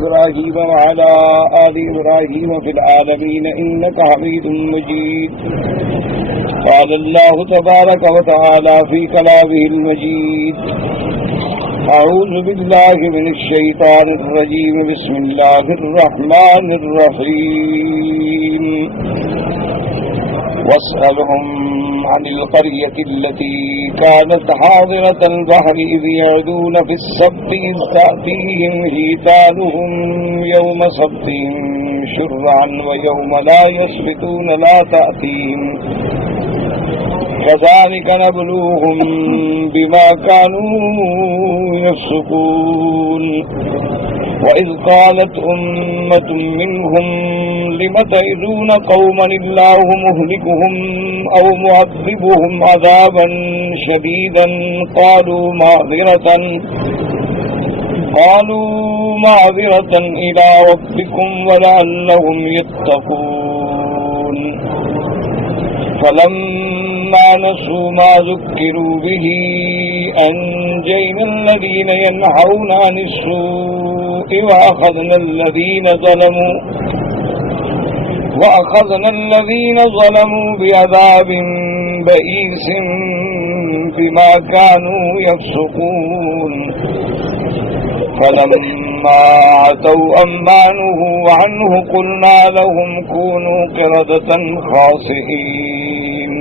إبراهيم وعلى آل إبراهيم في العالمين إنك حميد مجيد. قال الله تبارك وتعالى في كلامه المجيد: أعوذ بالله من الشيطان الرجيم. بسم الله الرحمن الرحيم. واسألهم عن القرية التي كانت حاضرة البحر إذ يعدون في السبت إذ تأتيهم حيتانهم يوم سبتهم شرعا ويوم لا يسبتون لا تأتيهم كذلك نبلوهم بما كانوا يفسقون. وإذ قالت أمة منهم لم تعظون قوما الله مهلكهم أو معذبهم عذابا شديدا قالوا معذرة إلى ربكم ولعلهم يتقون. فلما نسوا ما ذكروا به أنجينا الذين ينهون عن السوء وأخذنا الذين ظلموا بعذاب بئيس بما كانوا يفسقون. فلما عتوا عما نهوا عنه قلنا لهم كونوا قردة خاسئين.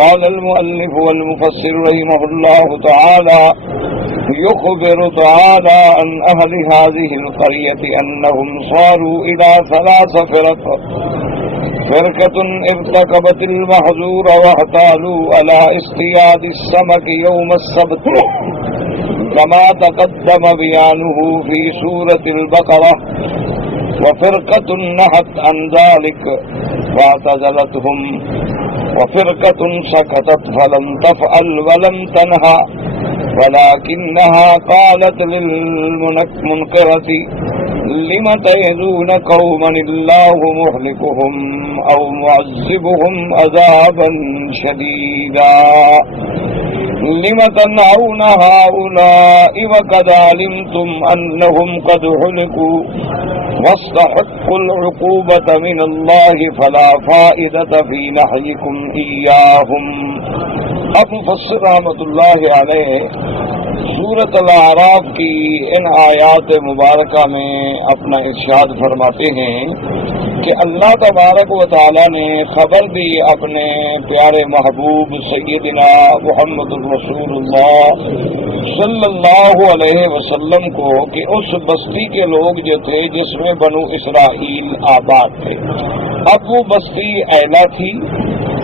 قال المؤلف والمفسر رحمه الله تعالى: يخبر تعالى عن أهل هذه القرية أنهم صاروا إلى 3 فرق: فرقة ارتكبت المحظور واحتالوا على اصطياد السمك يوم السبت كما تقدم بيانه في سورة البقرة، وفرقة نهت عن ذلك فاعتزلتهم، وفرقة سكتت فلم تفعل ولم تنهى ولكنها قالت للمنكرة لم تعظون قوما الله مهلكهم أو معذبهم عذابا شديدا لم تنهون هؤلاء وقد علمتم أنهم قد هلكوا واستحقوا العقوبة من الله فلا فائدة في نهيكم إياهم. اب مفسر رحمۃ اللہ علیہ سورۃ الاعراف کی ان آیات مبارکہ میں اپنا ارشاد فرماتے ہیں کہ اللہ تبارک و تعالی نے خبر دی اپنے پیارے محبوب سیدنا محمد الرسول اللہ صلی اللہ علیہ وسلم کو کہ اس بستی کے لوگ جو تھے جس میں بنو اسرائیل آباد تھے، اب وہ بستی ایلا تھی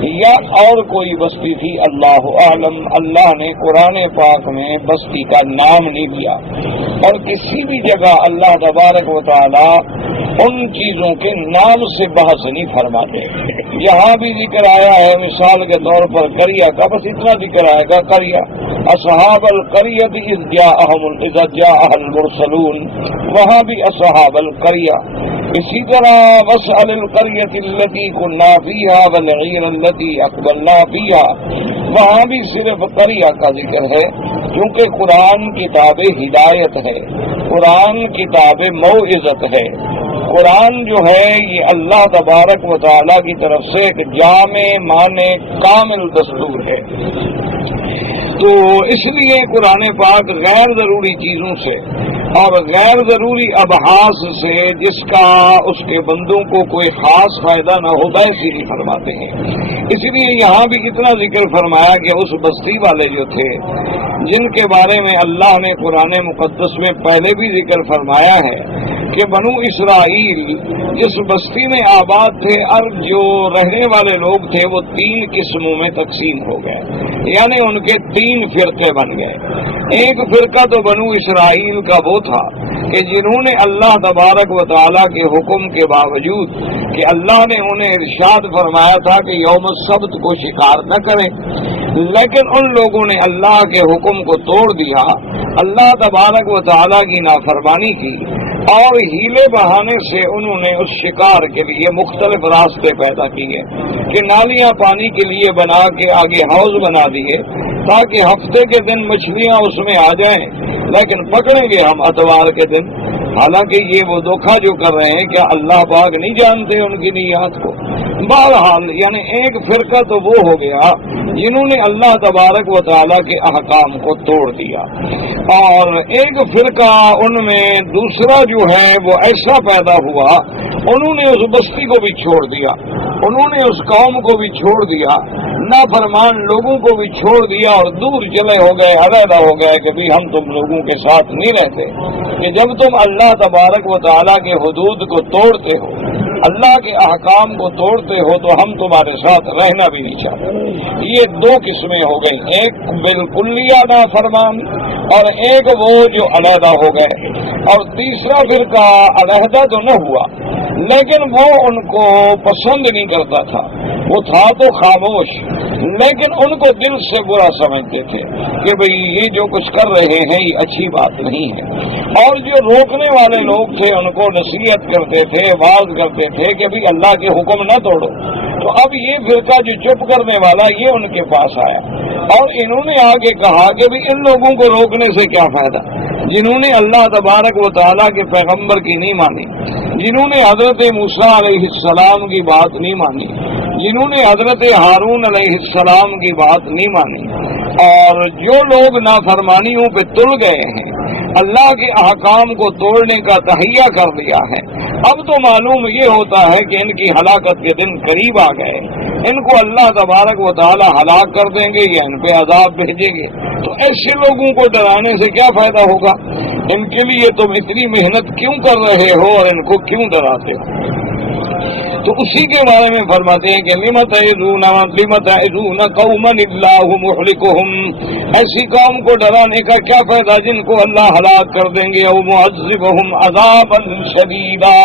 یا اور کوئی بستی تھی، اللہ اعلم. اللہ نے قرآن پاک میں بستی کا نام نہیں دیا، اور کسی بھی جگہ اللہ تبارک و تعالی ان چیزوں کے نام سے بحث نہیں فرماتے. یہاں بھی ذکر آیا ہے مثال کے طور پر قریہ کا، بس اتنا ذکر آئے گا قریہ اصحاب القریۃ اذ جاءها المرسلون، وہاں بھی اصحاب القریہ. اسی طرح واسأل القریۃ التی کنا فیہا والعیر التی اقبلنا فیہا، وہاں بھی صرف قریہ کا ذکر ہے، کیونکہ قرآن کتاب ہدایت ہے، قرآن کتاب موعظت ہے. قرآن جو ہے یہ اللہ تبارک و تعالی کی طرف سے ایک جامع معنی کامل دستور ہے. تو اس لیے قرآن پاک غیر ضروری چیزوں سے اور غیر ضروری ابحاث سے جس کا اس کے بندوں کو کوئی خاص فائدہ نہ ہوتا ہے اسی لیے فرماتے ہیں. اس لیے یہاں بھی اتنا ذکر فرمایا کہ اس بستی والے جو تھے جن کے بارے میں اللہ نے قرآن مقدس میں پہلے بھی ذکر فرمایا ہے کہ بنو اسرائیل جس بستی میں آباد تھے اور جو رہنے والے لوگ تھے وہ 3 قسموں میں تقسیم ہو گئے، یعنی ان کے 3 فرقے بن گئے. ایک فرقہ تو بنو اسرائیل کا وہ تھا کہ جنہوں نے اللہ تبارک و تعالیٰ کے حکم کے باوجود کہ اللہ نے انہیں ارشاد فرمایا تھا کہ یوم السبت کو شکار نہ کریں، لیکن ان لوگوں نے اللہ کے حکم کو توڑ دیا، اللہ تبارک و تعالیٰ کی نافرمانی کی، اور ہیلے بہانے سے انہوں نے اس شکار کے لیے مختلف راستے پیدا کیے کہ نالیاں پانی کے لیے بنا کے آگے حوض بنا دیے تاکہ ہفتے کے دن مچھلیاں اس میں آ جائیں، لیکن پکڑیں گے ہم اتوار کے دن، حالانکہ یہ وہ دھوکہ جو کر رہے ہیں کیا اللہ پاک نہیں جانتے ان کی نیات کو؟ بہرحال یعنی ایک فرقہ تو وہ ہو گیا جنہوں نے اللہ تبارک و تعالیٰ کے احکام کو توڑ دیا، اور ایک فرقہ ان میں دوسرا جو ہے وہ ایسا پیدا ہوا، انہوں نے اس بستی کو بھی چھوڑ دیا، انہوں نے اس قوم کو بھی چھوڑ دیا، نافرمان لوگوں کو بھی چھوڑ دیا اور دور چلے ہو گئے، علیحدہ ہو گئے کہ بھی ہم تم لوگوں کے ساتھ نہیں رہتے، کہ جب تم اللہ تبارک و تعالیٰ کے حدود کو توڑتے ہو، اللہ کے احکام کو توڑتے ہو، تو ہم تمہارے ساتھ رہنا بھی نہیں چاہتے۔ یہ دو قسمیں ہو گئی، ایک بالکلیہ نافرمان اور ایک وہ جو علیحدہ ہو گئے، اور تیسرا فرقہ علیحدہ تو نہ ہوا لیکن وہ ان کو پسند نہیں کرتا تھا، وہ تھا تو خاموش، لیکن ان کو دل سے برا سمجھتے تھے کہ بھئی یہ جو کچھ کر رہے ہیں یہ اچھی بات نہیں ہے، اور جو روکنے والے لوگ تھے ان کو نصیحت کرتے تھے، واعظ کرتے تھے کہ بھئی اللہ کے حکم نہ توڑو۔ تو اب یہ فرقہ جو چپ کرنے والا یہ ان کے پاس آیا، اور انہوں نے آگے کہا کہ بھئی ان لوگوں کو روکنے سے کیا فائدہ، جنہوں نے اللہ تبارک و تعالیٰ کے پیغمبر کی نہیں مانی، جنہوں نے حضرت موسیٰ علیہ السلام کی بات نہیں مانی، جنہوں نے حضرت ہارون علیہ السلام کی بات نہیں مانی، اور جو لوگ نافرمانیوں پہ تل گئے ہیں، اللہ کے احکام کو توڑنے کا تہیہ کر دیا ہے، اب تو معلوم یہ ہوتا ہے کہ ان کی ہلاکت کے دن قریب آ گئے، ان کو اللہ تبارک و تعالی ہلاک کر دیں گے یا ان پہ عذاب بھیجیں گے، تو ایسے لوگوں کو ڈرانے سے کیا فائدہ ہوگا؟ ان کے لیے تم اتنی محنت کیوں کر رہے ہو اور ان کو کیوں ڈراتے ہو؟ تو اسی کے بارے میں فرماتے ہیں کہ لم تعظون قوما اللہ مہلکہم، ایسی قوم کو ڈرانے کا کیا فائدہ جن کو اللہ ہلاک کر دیں گے، او معذبہم عذابا شدیدا۔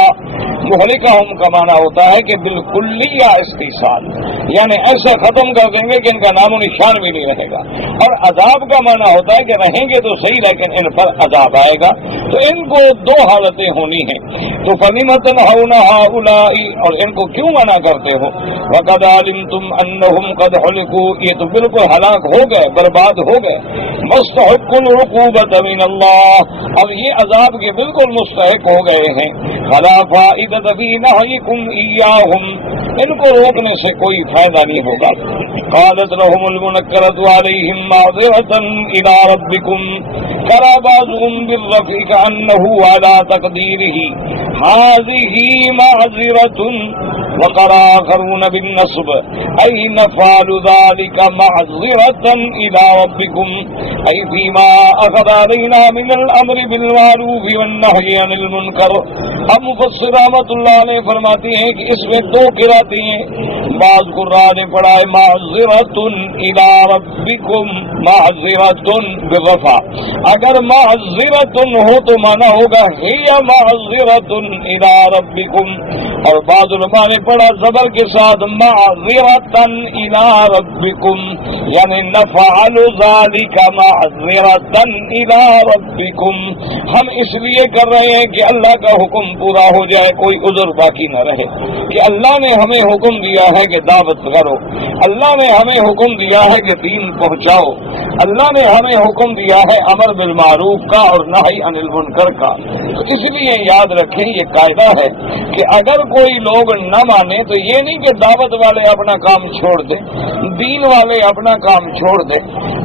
مہلکہم کا معنی ہوتا ہے کہ بالکلیہ استیصال، یعنی ایسا ختم کر دیں گے کہ ان کا نام و نشان بھی نہیں رہے گا، اور عذاب کا معنی ہوتا ہے کہ رہیں گے تو صحیح لیکن ان پر عذاب آئے گا۔ تو ان کو دو حالتیں ہونی ہیں، تو فلم تنہون ہؤلاء، اور ان کو کیوں منع کرتے ہو، وقد علمتم انہم قد ہلکوا، یہ تو بالکل ہلاک ہو گئے، برباد ہو گئے، مستحق العقوبۃ من اللہ، اب یہ عذاب کے بالکل مستحق ہو گئے ہیں، فلا فائدۃ فی نہیکم ایاہم، ان کو روکنے سے کوئی فائدہ نہیں ہوگا۔ قالت لهم المنکرۃ علیہم معذرۃ الی ربکم، قرأ بعضهم بالرفع كأنه على تقدیرہ هذه معذرۃ، وقرأ آخرون بالنصب أي نفعل ذلك معذرة إلى ربكم أي فيما أخذ علينا من الأمر بالمعروف والنهي عن المنكر۔ اب مفسر رحمۃ اللہ علیہ فرماتے ہیں کہ اس میں دو قرأتیں ہیں، بعض قراء نے پڑھا ہے معذرة إلى ربكم، معذرة بالرفع، اگر معذرة ہو تو مانا ہوگا هي معذرة إلى ربكم، اور بعض علماء نے پڑھا زبر کے ساتھ معذرتن الی ربکم، یعنی نفعل ذلک معذرتن الی ربکم، ہم اس لیے کر رہے ہیں کہ اللہ کا حکم پورا ہو جائے، کوئی عذر باقی نہ رہے، کہ اللہ نے ہمیں حکم دیا ہے کہ دعوت کرو، اللہ نے ہمیں حکم دیا ہے کہ دین پہنچاؤ، اللہ نے ہمیں حکم دیا ہے امر بالمعروف کا اور نہی عن المنکر کا۔ تو اس لیے یاد رکھیں یہ قاعدہ ہے کہ اگر کوئی لوگ نہ مانے تو یہ نہیں کہ دعوت والے اپنا کام چھوڑ دیں، دین والے اپنا کام چھوڑ دیں،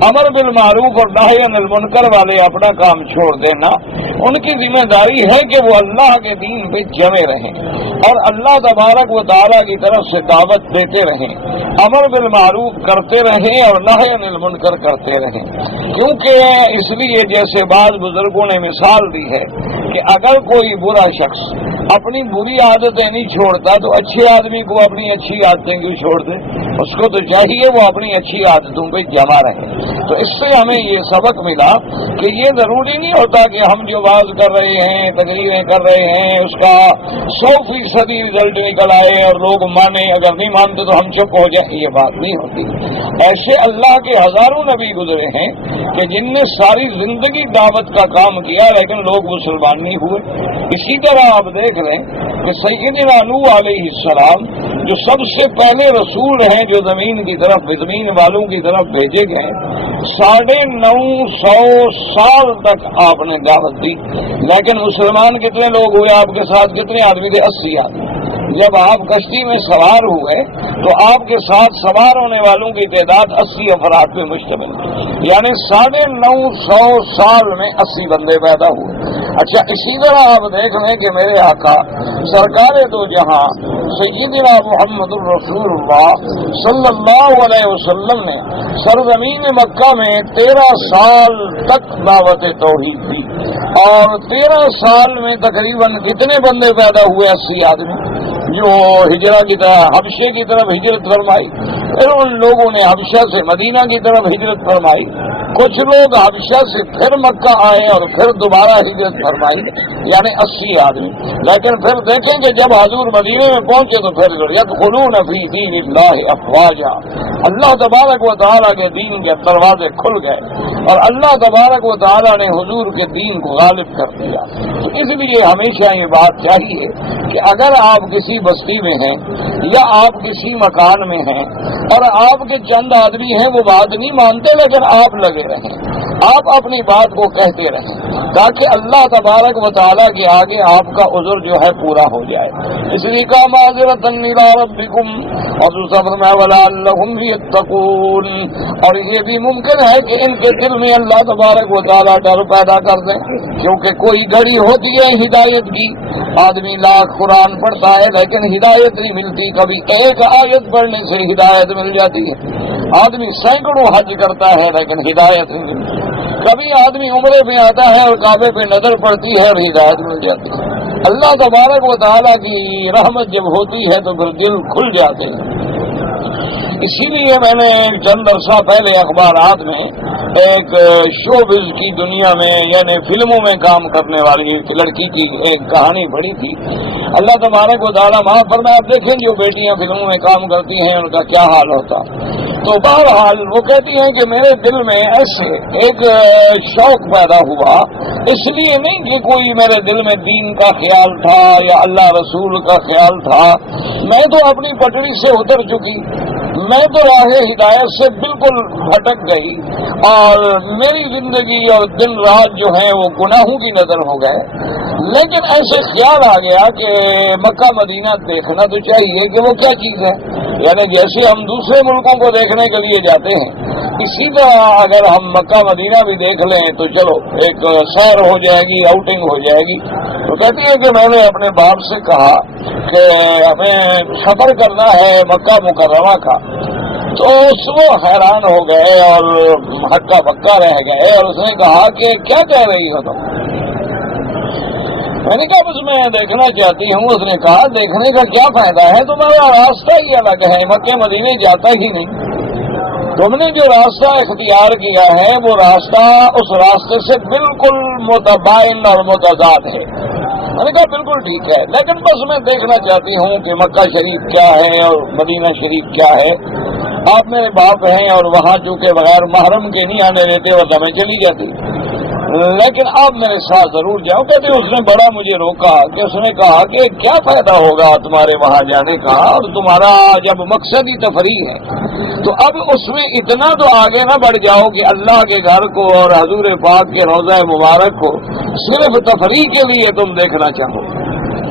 امر بالمعروف اور نہی عن المنکر والے اپنا کام چھوڑ دیں، نہ، ان کی ذمہ داری ہے کہ وہ اللہ کے دین پہ جمے رہیں اور اللہ تبارک و تعالیٰ کی طرف سے دعوت دیتے رہیں، امر بالمعروف کرتے رہیں اور نہی عن المنکر کرتے رہیں، کیونکہ اس لیے جیسے بعض بزرگوں نے مثال دی ہے کہ اگر کوئی برا شخص اپنی بری عادتیں نہیں چھوڑتا تو اچھے آدمی کو اپنی اچھی عادتیں کیوں چھوڑ دے؟ اس کو تو چاہیے وہ اپنی اچھی عادتوں پہ جمع رہے۔ تو اس سے ہمیں یہ سبق ملا کہ یہ ضروری نہیں ہوتا کہ ہم جو واعظ کر رہے ہیں، تقریریں کر رہے ہیں، اس کا 100% رزلٹ نکل آئے اور لوگ مانے، اگر نہیں مانتے تو ہم چپ ہو جائیں، یہ بات نہیں ہوتی۔ ایسے اللہ کے ہزاروں نبی گزرے ہیں کہ جن نے ساری زندگی دعوت کا کام کیا لیکن لوگ مسلمان نہیں ہوئے۔ اسی طرح آپ دیکھ لیں کہ سیدنا نوح علیہ السلام جو سب سے پہلے رسول ہیں جو زمین کی طرف زمین والوں کی طرف بھیجے گئے، 950 سال تک آپ نے دعوت دی، لیکن مسلمان کتنے لوگ ہوئے آپ کے ساتھ؟ کتنے آدمی تھے؟ 80 آدمی۔ جب آپ کشتی میں سوار ہوئے تو آپ کے ساتھ سوار ہونے والوں کی تعداد 80 افراد پہ مشتمل، یعنی 950 سال میں 80 بندے پیدا ہوئے۔ اچھا، اسی طرح آپ دیکھ لیں کہ میرے آقا سرکار دو جہاں سیدنا محمد الرسول اللہ صلی اللہ علیہ وسلم نے سرزمین مکہ میں 13 سال تک دعوت توحید دی، اور 13 سال میں تقریباً کتنے بندے پیدا ہوئے؟ 80 آدمی جو ہجرہ کی طرح حبشے کی طرف ہجرت فرمائی، پھر ان لوگوں نے حبشہ سے مدینہ کی طرف ہجرت فرمائی، کچھ لوگ حبشہ سے پھر مکہ آئے اور پھر دوبارہ ہجرت فرمائی، یعنی 80 آدمی۔ لیکن پھر دیکھیں کہ جب حضور مدینے میں پہنچے تو پھر یدخلون فی دین اللہ افواجا، اللہ تبارک و تعالیٰ کے دین کے دروازے کھل گئے اور اللہ تبارک و تعالیٰ نے حضور کے دین کو غالب کر دیا۔ تو اس لیے ہمیشہ یہ بات چاہیے کہ اگر آپ کسی بستی میں ہیں یا آپ کسی مکان میں ہیں اور آپ کے چند آدمی ہیں وہ بات نہیں مانتے، لیکن آپ لگے رہیں، آپ اپنی بات کو کہتے رہیں تاکہ اللہ تبارک و تعالیٰ کے آگے آپ کا عذر جو ہے پورا ہو جائے۔ اس لیے کہا معذرۃ الی ربکم، اور دوسرا فرمایا ولعلہم یتقون، اور یہ بھی ممکن ہے کہ ان کے دل میں اللہ تبارک و تعالیٰ ڈر پیدا کر دیں، کیونکہ کوئی گھڑی ہوتی ہے ہدایت کی، آدمی لاکھ قرآن پڑھتا ہے لیکن ہدایت نہیں ملتی، کبھی ایک آیت پڑھنے سے ہدایت مل جاتی ہے، آدمی سینکڑوں حج کرتا ہے لیکن ہدایت نہیں ملتی، کبھی آدمی عمرے پہ آتا ہے اور کعبے پہ نظر پڑتی ہے اور ہدایت مل جاتی ہے۔ اللہ تبارک و تعالیٰ کی رحمت جب ہوتی ہے تو پھر دل کھل جاتے ہیں۔ اسی لیے میں نے چند عرصہ پہلے اخبارات میں ایک شوبز کی دنیا میں یعنی فلموں میں کام کرنے والی ایک لڑکی کی ایک کہانی پڑھی تھی۔ اللہ تبارک و تعالیٰ معاف فرمائے، آپ دیکھیں جو بیٹیاں فلموں میں کام کرتی ہیں ان کا کیا حال ہوتا۔ تو بہرحال وہ کہتی ہیں کہ میرے دل میں ایسے ایک شوق پیدا ہوا، اس لیے نہیں کہ کوئی میرے دل میں دین کا خیال تھا یا اللہ رسول کا خیال تھا، میں تو اپنی پٹڑی سے اتر چکی، میں تو راہ ہدایت سے بالکل بھٹک گئی اور میری زندگی اور دن رات جو ہیں وہ گناہوں کی نظر ہو گئے۔ لیکن ایسے خیال آ گیا کہ مکہ مدینہ دیکھنا تو چاہیے کہ وہ کیا چیز ہے، یعنی جیسے ہم دوسرے ملکوں کو دیکھنے کے لیے جاتے ہیں اسی طرح اگر ہم مکہ مدینہ بھی دیکھ لیں تو چلو ایک سیر ہو جائے گی، آؤٹنگ ہو جائے گی۔ تو کہتی ہے کہ میں نے اپنے باپ سے کہا کہ ہمیں سفر کرنا ہے مکہ مکرمہ کا، تو وہ حیران ہو گئے اور ہکا بکا رہ گئے، اور اس نے کہا کہ کیا کہہ رہی ہو تم؟ میں نے کہا بس میں دیکھنا چاہتی ہوں۔ اس نے کہا دیکھنے کا کیا فائدہ ہے، تمہارا راستہ ہی الگ ہے، مکہ مدینے جاتا ہی نہیں، تم نے جو راستہ اختیار کیا ہے وہ راستہ اس راستے سے بالکل متباین اور متضاد ہے۔ میں نے کہا بالکل ٹھیک ہے، لیکن بس میں دیکھنا چاہتی ہوں کہ مکہ شریف کیا ہے اور مدینہ شریف کیا ہے، آپ میرے باپ ہیں اور وہاں چونکہ بغیر محرم کے نہیں آنے دیتے ورنہ میں چلی جاتی، لیکن آپ میرے ساتھ ضرور جاؤ۔ کہتے اس نے بڑا مجھے روکا کہ اس نے کہا کہ کیا فائدہ ہوگا تمہارے وہاں جانے کا، اور تمہارا جب مقصد ہی تفریح ہے تو اب اس میں اتنا تو آگے نہ بڑھ جاؤ کہ اللہ کے گھر کو اور حضور پاک کے روضہ مبارک کو صرف تفریح کے لیے تم دیکھنا چاہو۔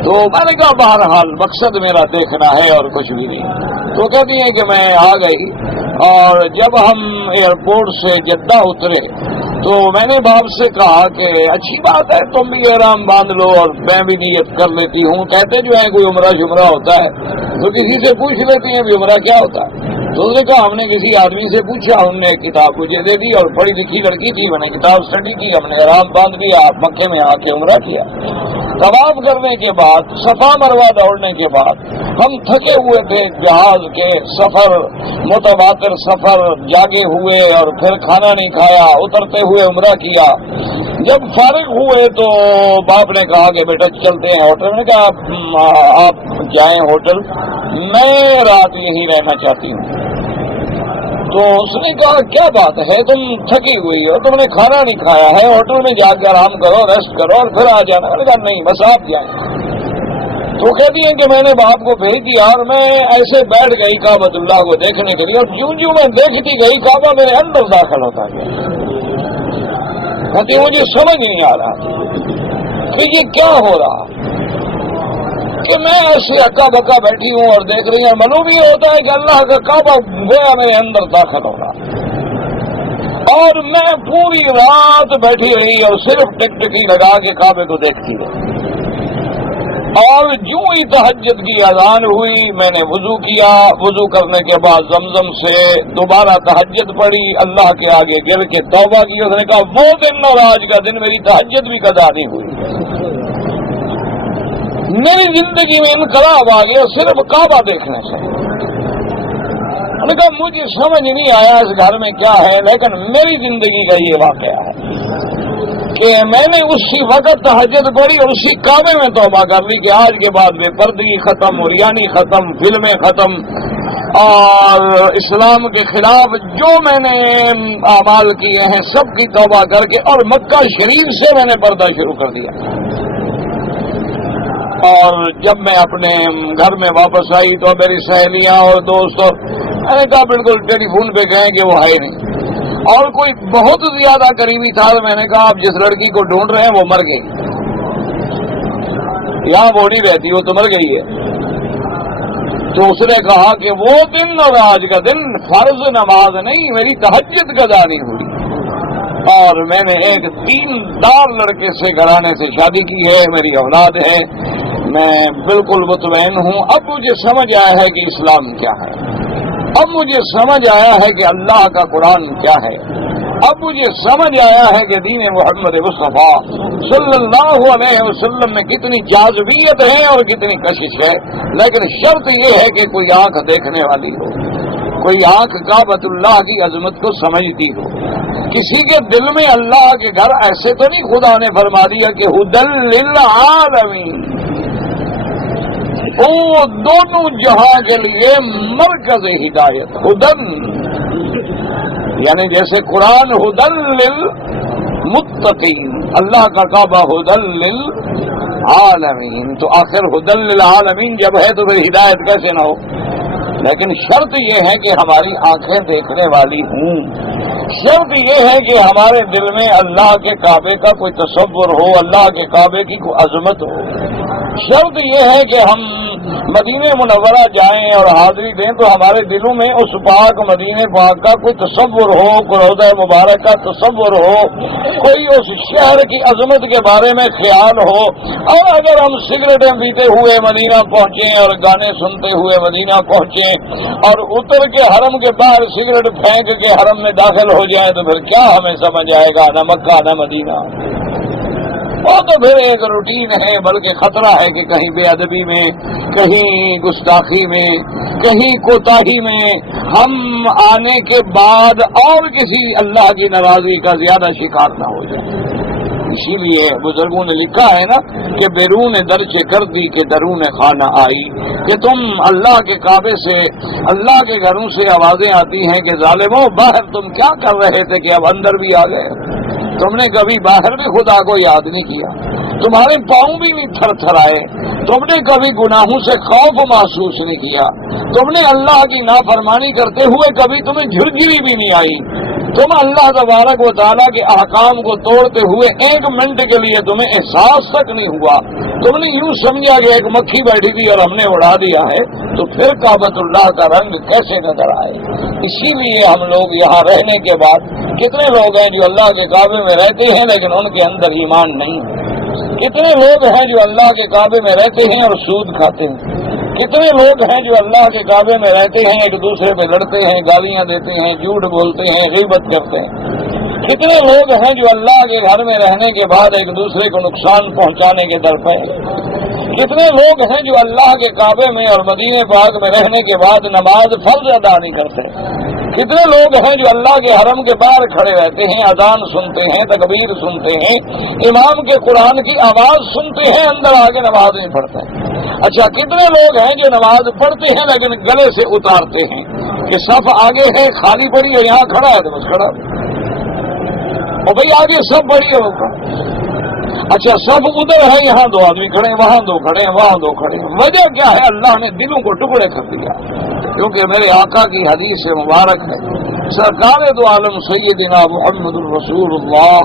تو میں نے کہا بہرحال مقصد میرا دیکھنا ہے اور کچھ بھی نہیں۔ تو کہتی ہیں کہ میں آ گئی، اور جب ہم ایئرپورٹ سے جدہ اترے تو میں نے باپ سے کہا کہ اچھی بات ہے تم بھی احرام باندھ لو اور میں بھی نیت کر لیتی ہوں، کہتے جو ہے کوئی عمرہ شمرہ ہوتا ہے تو کسی سے پوچھ لیتی ہیں بھی عمرہ کیا ہوتا ہے۔ تو اس نے کہا ہم نے کسی آدمی سے پوچھا، انہوں نے کتاب مجھے دے دی اور پڑھی لکھی لڑکی تھی، میں نے کتاب اسٹڈی کی، ہم نے احرام باندھ لیا، مکے میں آ کے عمرہ کیا۔ طواف کرنے کے بعد صفا مروہ دوڑنے کے بعد ہم تھکے ہوئے تھے، جہاز کے سفر متواتر سفر، جاگے ہوئے اور پھر کھانا نہیں کھایا، اترتے ہوئے عمرہ کیا۔ جب فارغ ہوئے تو باپ نے کہا کہ بیٹا چلتے ہیں ہوٹل۔ میں نے کہا آپ جائیں ہوٹل، میں رات یہیں رہنا چاہتی ہوں۔ تو اس نے کہا کیا بات ہے، تم تھکی ہوئی ہو، تم نے کھانا نہیں کھایا ہے، ہوٹل میں جا کے آرام کرو، ریسٹ کرو اور پھر آ جانا۔ میں نے کہا نہیں بس آپ جائیں۔ تو کہتی ہیں کہ میں نے باپ کو بھیج دیا اور میں ایسے بیٹھ گئی کعبۃ اللہ کو دیکھنے کے لیے، اور جوں جوں میں دیکھتی گئی کعبہ میرے اندر داخل ہوتا گیا۔ کہتی مجھے سمجھ نہیں آ رہا کہ یہ کیا ہو رہا کہ میں ایسے اکا بکا بیٹھی ہوں اور دیکھ رہی ہوں، معلوم یہ ہوتا ہے کہ اللہ کا کعبہ گویا میرے اندر داخل ہو رہا، اور میں پوری رات بیٹھی رہی اور صرف ٹکٹکی لگا کے کعبے کو دیکھتی رہی۔ اور جو ہی تہجد کی اذان ہوئی میں نے وضو کیا، وضو کرنے کے بعد زمزم سے دوبارہ تہجد پڑھی، اللہ کے آگے گر کے توبہ کی۔ اس نے کہا وہ دن اور آج کا دن میری تہجد بھی قضا نہیں ہوئی، میری زندگی میں انقلاب آ گیا صرف کعبہ دیکھنے سے۔ انہوں نے کہا مجھے سمجھ نہیں آیا اس گھر میں کیا ہے، لیکن میری زندگی کا یہ واقعہ ہے کہ میں نے اسی وقت تہجد پڑھی اور اسی کعبے میں توبہ کر لی کہ آج کے بعد بے پردگی ختم، عریانی ختم، فلمیں ختم، اور اسلام کے خلاف جو میں نے اعمال کیے ہیں سب کی توبہ کر کے، اور مکہ شریف سے میں نے پردہ شروع کر دیا۔ اور جب میں اپنے گھر میں واپس آئی تو میری سہیلیاں اور دوست، میں نے کہا بالکل ٹیلی فون پہ کہیں کہ وہ ہے ہی نہیں، اور کوئی بہت زیادہ قریبی تھا، میں نے کہا آپ جس لڑکی کو ڈھونڈ رہے ہیں وہ مر گئی، یہاں وہ نہیں رہتی، وہ تو مر گئی ہے۔ تو اس نے کہا کہ وہ دن اور آج کا دن فرض نماز نہیں، میری تہجد قضا نہیں ہوئی، اور میں نے ایک دیندار لڑکے سے گھرانے سے شادی کی ہے، میری اولاد ہے، میں بالکل مطمئن ہوں۔ اب مجھے سمجھ آیا ہے کہ اسلام کیا ہے، اب مجھے سمجھ آیا ہے کہ اللہ کا قرآن کیا ہے، اب مجھے سمجھ آیا ہے کہ دین محمد مصطفیٰ صلی اللہ علیہ وسلم میں کتنی جاذبیت ہے اور کتنی کشش ہے۔ لیکن شرط یہ ہے کہ کوئی آنکھ دیکھنے والی ہو، کوئی آنکھ کعبۃ اللہ کی عظمت کو سمجھتی ہو۔ کسی کے دل میں اللہ کے گھر ایسے تو نہیں خدا نے فرما دیا کہ ھدی للعالمین، وہ دونوں جہاں کے لیے مرکز ہدایت، ہدن یعنی جیسے قرآن ہدن للمتقین، اللہ کا کعبہ ہدن للعالمین، تو آخر ہدن للعالمین جب ہے تو پھر ہدایت کیسے نہ ہو؟ لیکن شرط یہ ہے کہ ہماری آنکھیں دیکھنے والی ہوں، شرط یہ ہے کہ ہمارے دل میں اللہ کے کعبے کا کوئی تصور ہو، اللہ کے کعبے کی کوئی عظمت ہو، شرط یہ ہے کہ ہم مدینہ منورہ جائیں اور حاضری دیں تو ہمارے دلوں میں اس پاک مدینہ پاک کا کوئی تصور ہو، کوئی روضہ مبارک کا تصور ہو، کوئی اس شہر کی عظمت کے بارے میں خیال ہو۔ اور اگر ہم سگریٹیں پیتے ہوئے مدینہ پہنچیں اور گانے سنتے ہوئے مدینہ پہنچیں اور اتر کے حرم کے باہر سگریٹ پھینک کے حرم میں داخل ہو جائیں تو پھر کیا ہمیں سمجھ آئے گا؟ نہ مکہ نہ مدینہ، وہ تو پھر ایک روٹین ہے، بلکہ خطرہ ہے کہ کہیں بے ادبی میں، کہیں گستاخی میں، کہیں کوتاہی میں ہم آنے کے بعد اور کسی اللہ کی ناراضگی کا زیادہ شکار نہ ہو جائے۔ اسی لیے بزرگوں نے لکھا ہے نا کہ بیرون درچے کر دی کہ درون خانہ آئی، کہ تم اللہ کے کعبے سے، اللہ کے گھروں سے آوازیں آتی ہیں کہ ظالموں باہر تم کیا کر رہے تھے کہ اب اندر بھی آ گئے، تم نے کبھی باہر بھی خدا کو یاد نہیں کیا، تمہارے پاؤں بھی نہیں تھر تھر آئے، تم نے کبھی گناہوں سے خوف محسوس نہیں کیا، تم نے اللہ کی نافرمانی کرتے ہوئے کبھی تمہیں جھرجھری بھی نہیں آئی، تم اللہ تبارک و تعالیٰ کے احکام کو توڑتے ہوئے ایک منٹ کے لیے تمہیں احساس تک نہیں ہوا، تم نے یوں سمجھا کہ ایک مکھی بیٹھی تھی اور ہم نے اڑا دیا ہے، تو پھر کعبۃ اللہ کا رنگ کیسے نظر آئے؟ اسی لیے ہم لوگ یہاں رہنے کے بعد کتنے لوگ ہیں جو اللہ کے کعبے میں رہتے ہیں لیکن ان کے اندر ایمان نہیں ہے، کتنے لوگ ہیں جو اللہ کے کعبے میں رہتے ہیں اور سود کھاتے ہیں، کتنے لوگ ہیں جو اللہ کے کعبے میں رہتے ہیں ایک دوسرے پہ لڑتے ہیں، گالیاں دیتے ہیں، جھوٹ بولتے ہیں، غیبت کرتے ہیں، کتنے لوگ ہیں جو اللہ کے گھر میں رہنے کے بعد ایک دوسرے کو نقصان پہنچانے کے در پہ، کتنے لوگ ہیں جو اللہ کے کعبے میں اور مدینہ پاک میں رہنے کے بعد نماز فرض ادا نہیں کرتے، کتنے لوگ ہیں جو اللہ کے حرم کے باہر کھڑے رہتے ہیں، اذان سنتے ہیں، تکبیر سنتے ہیں، امام کے قرآن کی آواز سنتے ہیں، اندر آگے نماز نہیں پڑھتے۔ اچھا کتنے لوگ ہیں جو نماز پڑھتے ہیں لیکن گلے سے اتارتے ہیں کہ صف آگے ہے خالی پڑی ہے، یہاں کھڑا ہے تو بس کھڑا، اور بھائی آگے سب بڑی ہے وہ۔ اچھا سب ادھر ہے، یہاں دو آدمی کھڑے ہیں، وہاں دو کھڑے ہیں، وہاں دو کھڑے ہیں، وجہ کیا ہے؟ اللہ نے دلوں کو ٹکڑے کر دیا، کیونکہ میرے آقا کی حدیث مبارک ہے، سرکار دو عالم سیدنا محمد الرسول اللہ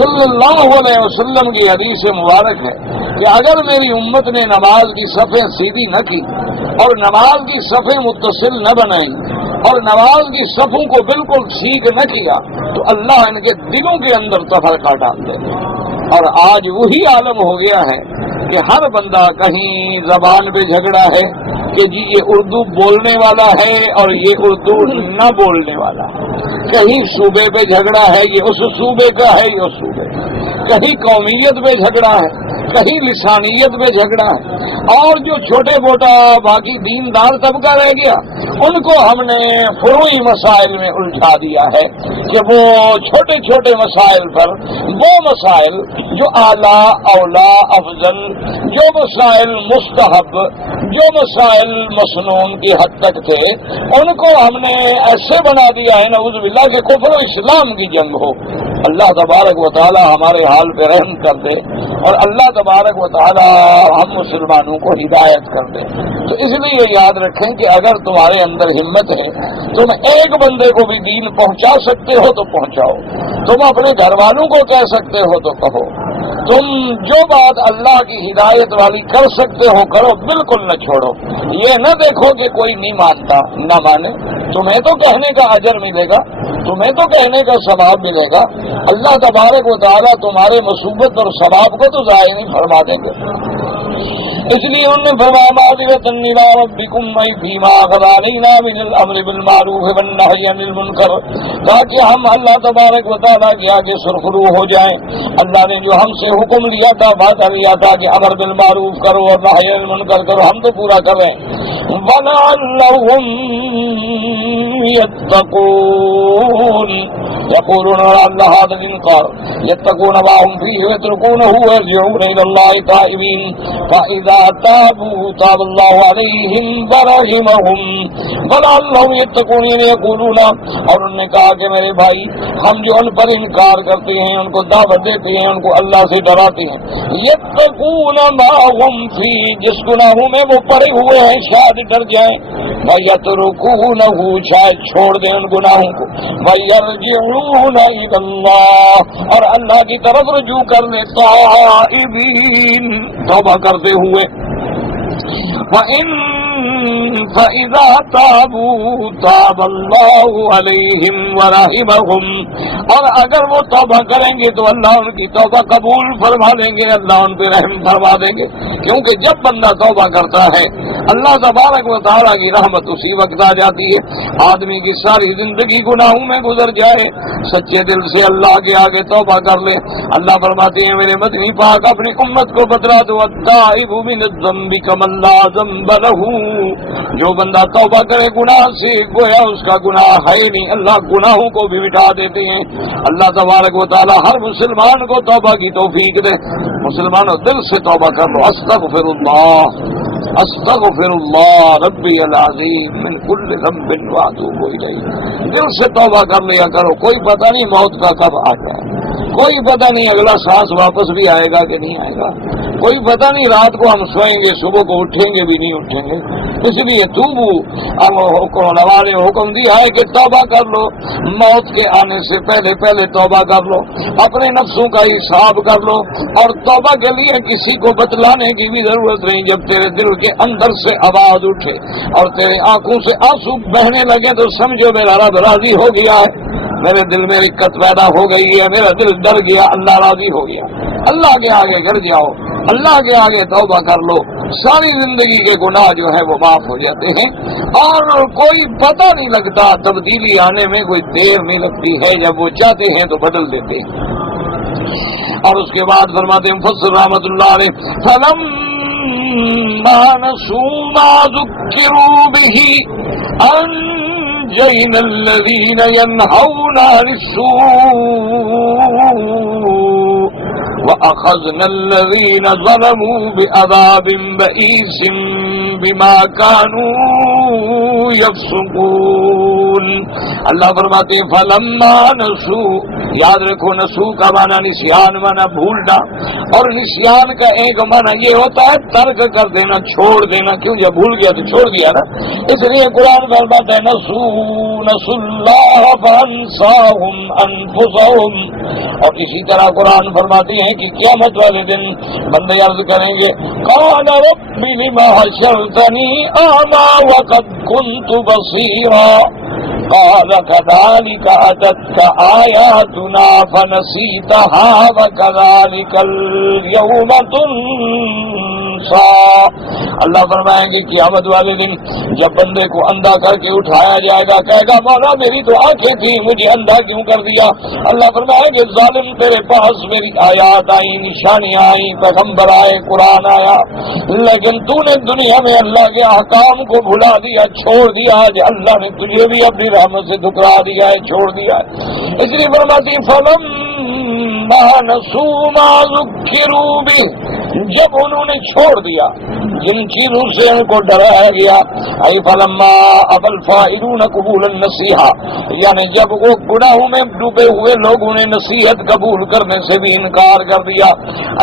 صلی اللہ علیہ وسلم کی حدیث مبارک ہے کہ اگر میری امت نے نماز کی صفیں سیدھی نہ کی اور نماز کی صفیں متصل نہ بنائی اور نماز کی صفوں کو بالکل ٹھیک نہ کیا تو اللہ ان کے دلوں کے اندر تفرقہ ڈال دے گا۔ اور آج وہی عالم ہو گیا ہے کہ ہر بندہ کہیں زبان پہ جھگڑا ہے کہ جی یہ اردو بولنے والا ہے اور یہ اردو نہ بولنے والا ہے، کہیں صوبے پہ جھگڑا ہے، یہ اس صوبے کا ہے، یہ اس صوبے کا، کہیں قومیت پہ جھگڑا ہے، کہیں لسانیت پہ جھگڑا ہے، اور جو چھوٹے موٹا باقی دیندار طبقہ رہ گیا ان کو ہم نے فروعی مسائل میں الجھا دیا ہے کہ وہ چھوٹے چھوٹے مسائل پر وہ مسائل جو اعلیٰ اولا افضل، جو مسائل مستحب، جو مسائل مسنون کی حد تک تھے ان کو ہم نے ایسے بنا دیا ہے نعوذ باللہ کہ کفر و اسلام کی جنگ ہو۔ اللہ تبارک و تعالی ہمارے حال پہ رحم کر دے اور اللہ تبارک و تعالی ہم مسلمانوں کو ہدایت کر دے۔ تو اس لیے یاد رکھیں کہ اگر تمہارے اندر ہمت ہے تم ایک بندے کو بھی دین پہنچا سکتے ہو تو پہنچاؤ، تم اپنے گھر والوں کو کہہ سکتے ہو تو کہو، تم جو بات اللہ کی ہدایت والی کر سکتے ہو کرو، بالکل نہ چھوڑو۔ یہ نہ دیکھو کہ کوئی نہیں مانتا، نہ مانے، تمہیں تو کہنے کا اجر ملے گا، تمہیں تو کہنے کا ثواب ملے گا، اللہ تبارک و تعالیٰ تمہارے مصیبت اور ثواب کو تو ضائع نہیں فرما دیں گے۔ اس لیے انہوں نے فرمایا معذرۃ الی ربکم فیما اخذ علینا من الامر بالمعروف والنہی عن المنکر، تاکہ ہم اللہ تبارک و تعالیٰ کے آگے سرخرو ہو جائیں۔ اللہ نے جو ہم سے حکم لیا تھا، وعدہ لیا تھا کہ امر بالمعروف کرو اور نہی عن المنکر کرو، ہم تو پورا کر رہے ہیں۔ وَلَعَلَّهُمْ يَتَّقُونَ، يقولون لعل هذا الإنكار يتقون ما هم فيه ويتركونه ويرجعون إلى الله تائبين فإذا تابوا تاب الله عليهم ورحمهم ولعلهم يتقون، يقولون، اور انہوں نے کہا کہ میرے بھائی ہم جو ان پر انکار کرتے ہیں، ان کو دعوت دیتے ہیں، ان کو اللہ سے ڈراتے ہیں، یتقون ما هم فيه، جس گناہوں میں وہ پڑے ہوئے ہیں شاید ڈر جائیں، ویترکونه، شاید چھوڑ دیں ان گناہوں کو، ویرجعون الی اللہ، اور اللہ کی طرف رجوع کر لیں، تائبین، توبہ کرتے ہوئے، فَإِذَا تَابُوا تَابَ اللَّهُ عَلَيْهِمْ وَرَحِمَهُمْ، اور اگر وہ توبہ کریں گے تو اللہ ان کی توبہ قبول فرما دیں گے، اللہ ان پہ رحم فرما دیں گے، کیونکہ جب بندہ توبہ کرتا ہے اللہ تبارک و تعالیٰ کی رحمت اسی وقت آ جاتی ہے۔ آدمی کی ساری زندگی گناہوں میں گزر جائے، سچے دل سے اللہ کے آگے توبہ کر لے، اللہ فرماتے ہیں میرے مدنی پاک اپنی امت کو بتلا دو، التائب من الذنب کمن لا ذنب له، جو بندہ توبہ کرے گناہ سے گویا اس کا گناہ ہے نہیں، اللہ گناہوں کو بھی مٹا دیتے ہیں۔ اللہ تبارک و تعالی ہر مسلمان کو توبہ کی توفیق دے۔ مسلمانوں دل سے توبہ کر لو، استغفر اللہ استغفر اللہ ربی العظیم من کل ذنب واتوب الیہ، دل سے توبہ کر لیا کرو، کوئی پتہ نہیں موت کا کب آ جائے، کوئی پتہ نہیں اگلا سانس واپس بھی آئے گا کہ نہیں آئے گا، کوئی پتہ نہیں رات کو ہم سوئیں گے صبح کو اٹھیں گے بھی نہیں اٹھیں گے، اس لیے توبو، علماء نے حکم دیا ہے کہ توبہ کر لو، موت کے آنے سے پہلے پہلے توبہ کر لو، اپنے نفسوں کا حساب کر لو، اور توبہ کے لیے کسی کو بتلانے کی بھی ضرورت نہیں، جب تیرے دل کے اندر سے آواز اٹھے اور تیرے آنکھوں سے آنسو بہنے لگے تو سمجھو میرا رب راضی ہو گیا ہے، میرے دل میں رکت پیدا ہو گئی ہے، میرا دل ڈر گیا، اللہ راضی ہو گیا۔ اللہ کے آگے گر جاؤ، اللہ کے آگے توبہ کر لو، ساری زندگی کے گناہ جو ہے وہ معاف ہو جاتے ہیں، اور کوئی پتہ نہیں لگتا، تبدیلی آنے میں کوئی دیر نہیں لگتی ہے، جب وہ چاہتے ہیں تو بدل دیتے ہیں۔ اور اس کے بعد فرماتے ہیں مفسر رحمۃ اللہ علیہ، فَلَمَّا نَسُوا مَا ذُكِّرُوا بِهِ أَنجَيْنَا الَّذِينَ يَنْهَوْنَ عَنِ السُّوءِ وَأَخَذْنَا الَّذِينَ ظَلَمُوا بِعَذَابٍ بَئِيسٍ بِمَا كَانُوا يَفْسُقُونَ۔ نسون. اللہ فرماتے ہیں فلما نسو، یاد رکھو نسو کا معنی نسیان، معنی بھولنا، اور نسیان کا ایک معنی یہ ہوتا ہے ترک کر دینا، چھوڑ دینا. کیوں؟ جب بھول گیا تو چھوڑ دیا نا. اس لیے قرآن فرماتا ہے نسو اللہ فانساہم انفسہم. اور اسی طرح قرآن فرماتی ہیں کہ قیامت والے دن بندے عرض کریں گے قال رب لما حشرتنی اعمی وقد كنت بصیرا قال كذلك أتتك آياتنا فنسيتها وكذلك اليوم تنسى. اللہ فرمائیں گے قیامت والے دن جب بندے کو اندھا کر کے اٹھایا جائے گا، کہے گا مولا میری تو آنکھیں تھی، مجھے اندھا کیوں کر دیا؟ اللہ فرمائیں گے ظالم تیرے پاس میری آیات آئی، نشانیاں آئی، پیغمبر آئے، قرآن آیا، لیکن تو نے دنیا میں اللہ کے احکام کو بھلا دیا، چھوڑ دیا. آج اللہ نے تجھے بھی اپنی رحمت سے ٹھکرا دیا ہے، چھوڑ دیا ہے. اس لیے فرماتی فلما نسوا ما ذکروا بہ، جب انہوں نے چھوڑ دیا جن چیزوں سے ان کو ڈرایا گیا، ای فلما ابى الفاعلون قبول النصیحہ، یعنی جب وہ گناہوں میں ڈوبے ہوئے لوگوں نے نصیحت قبول کرنے سے بھی انکار کر دیا.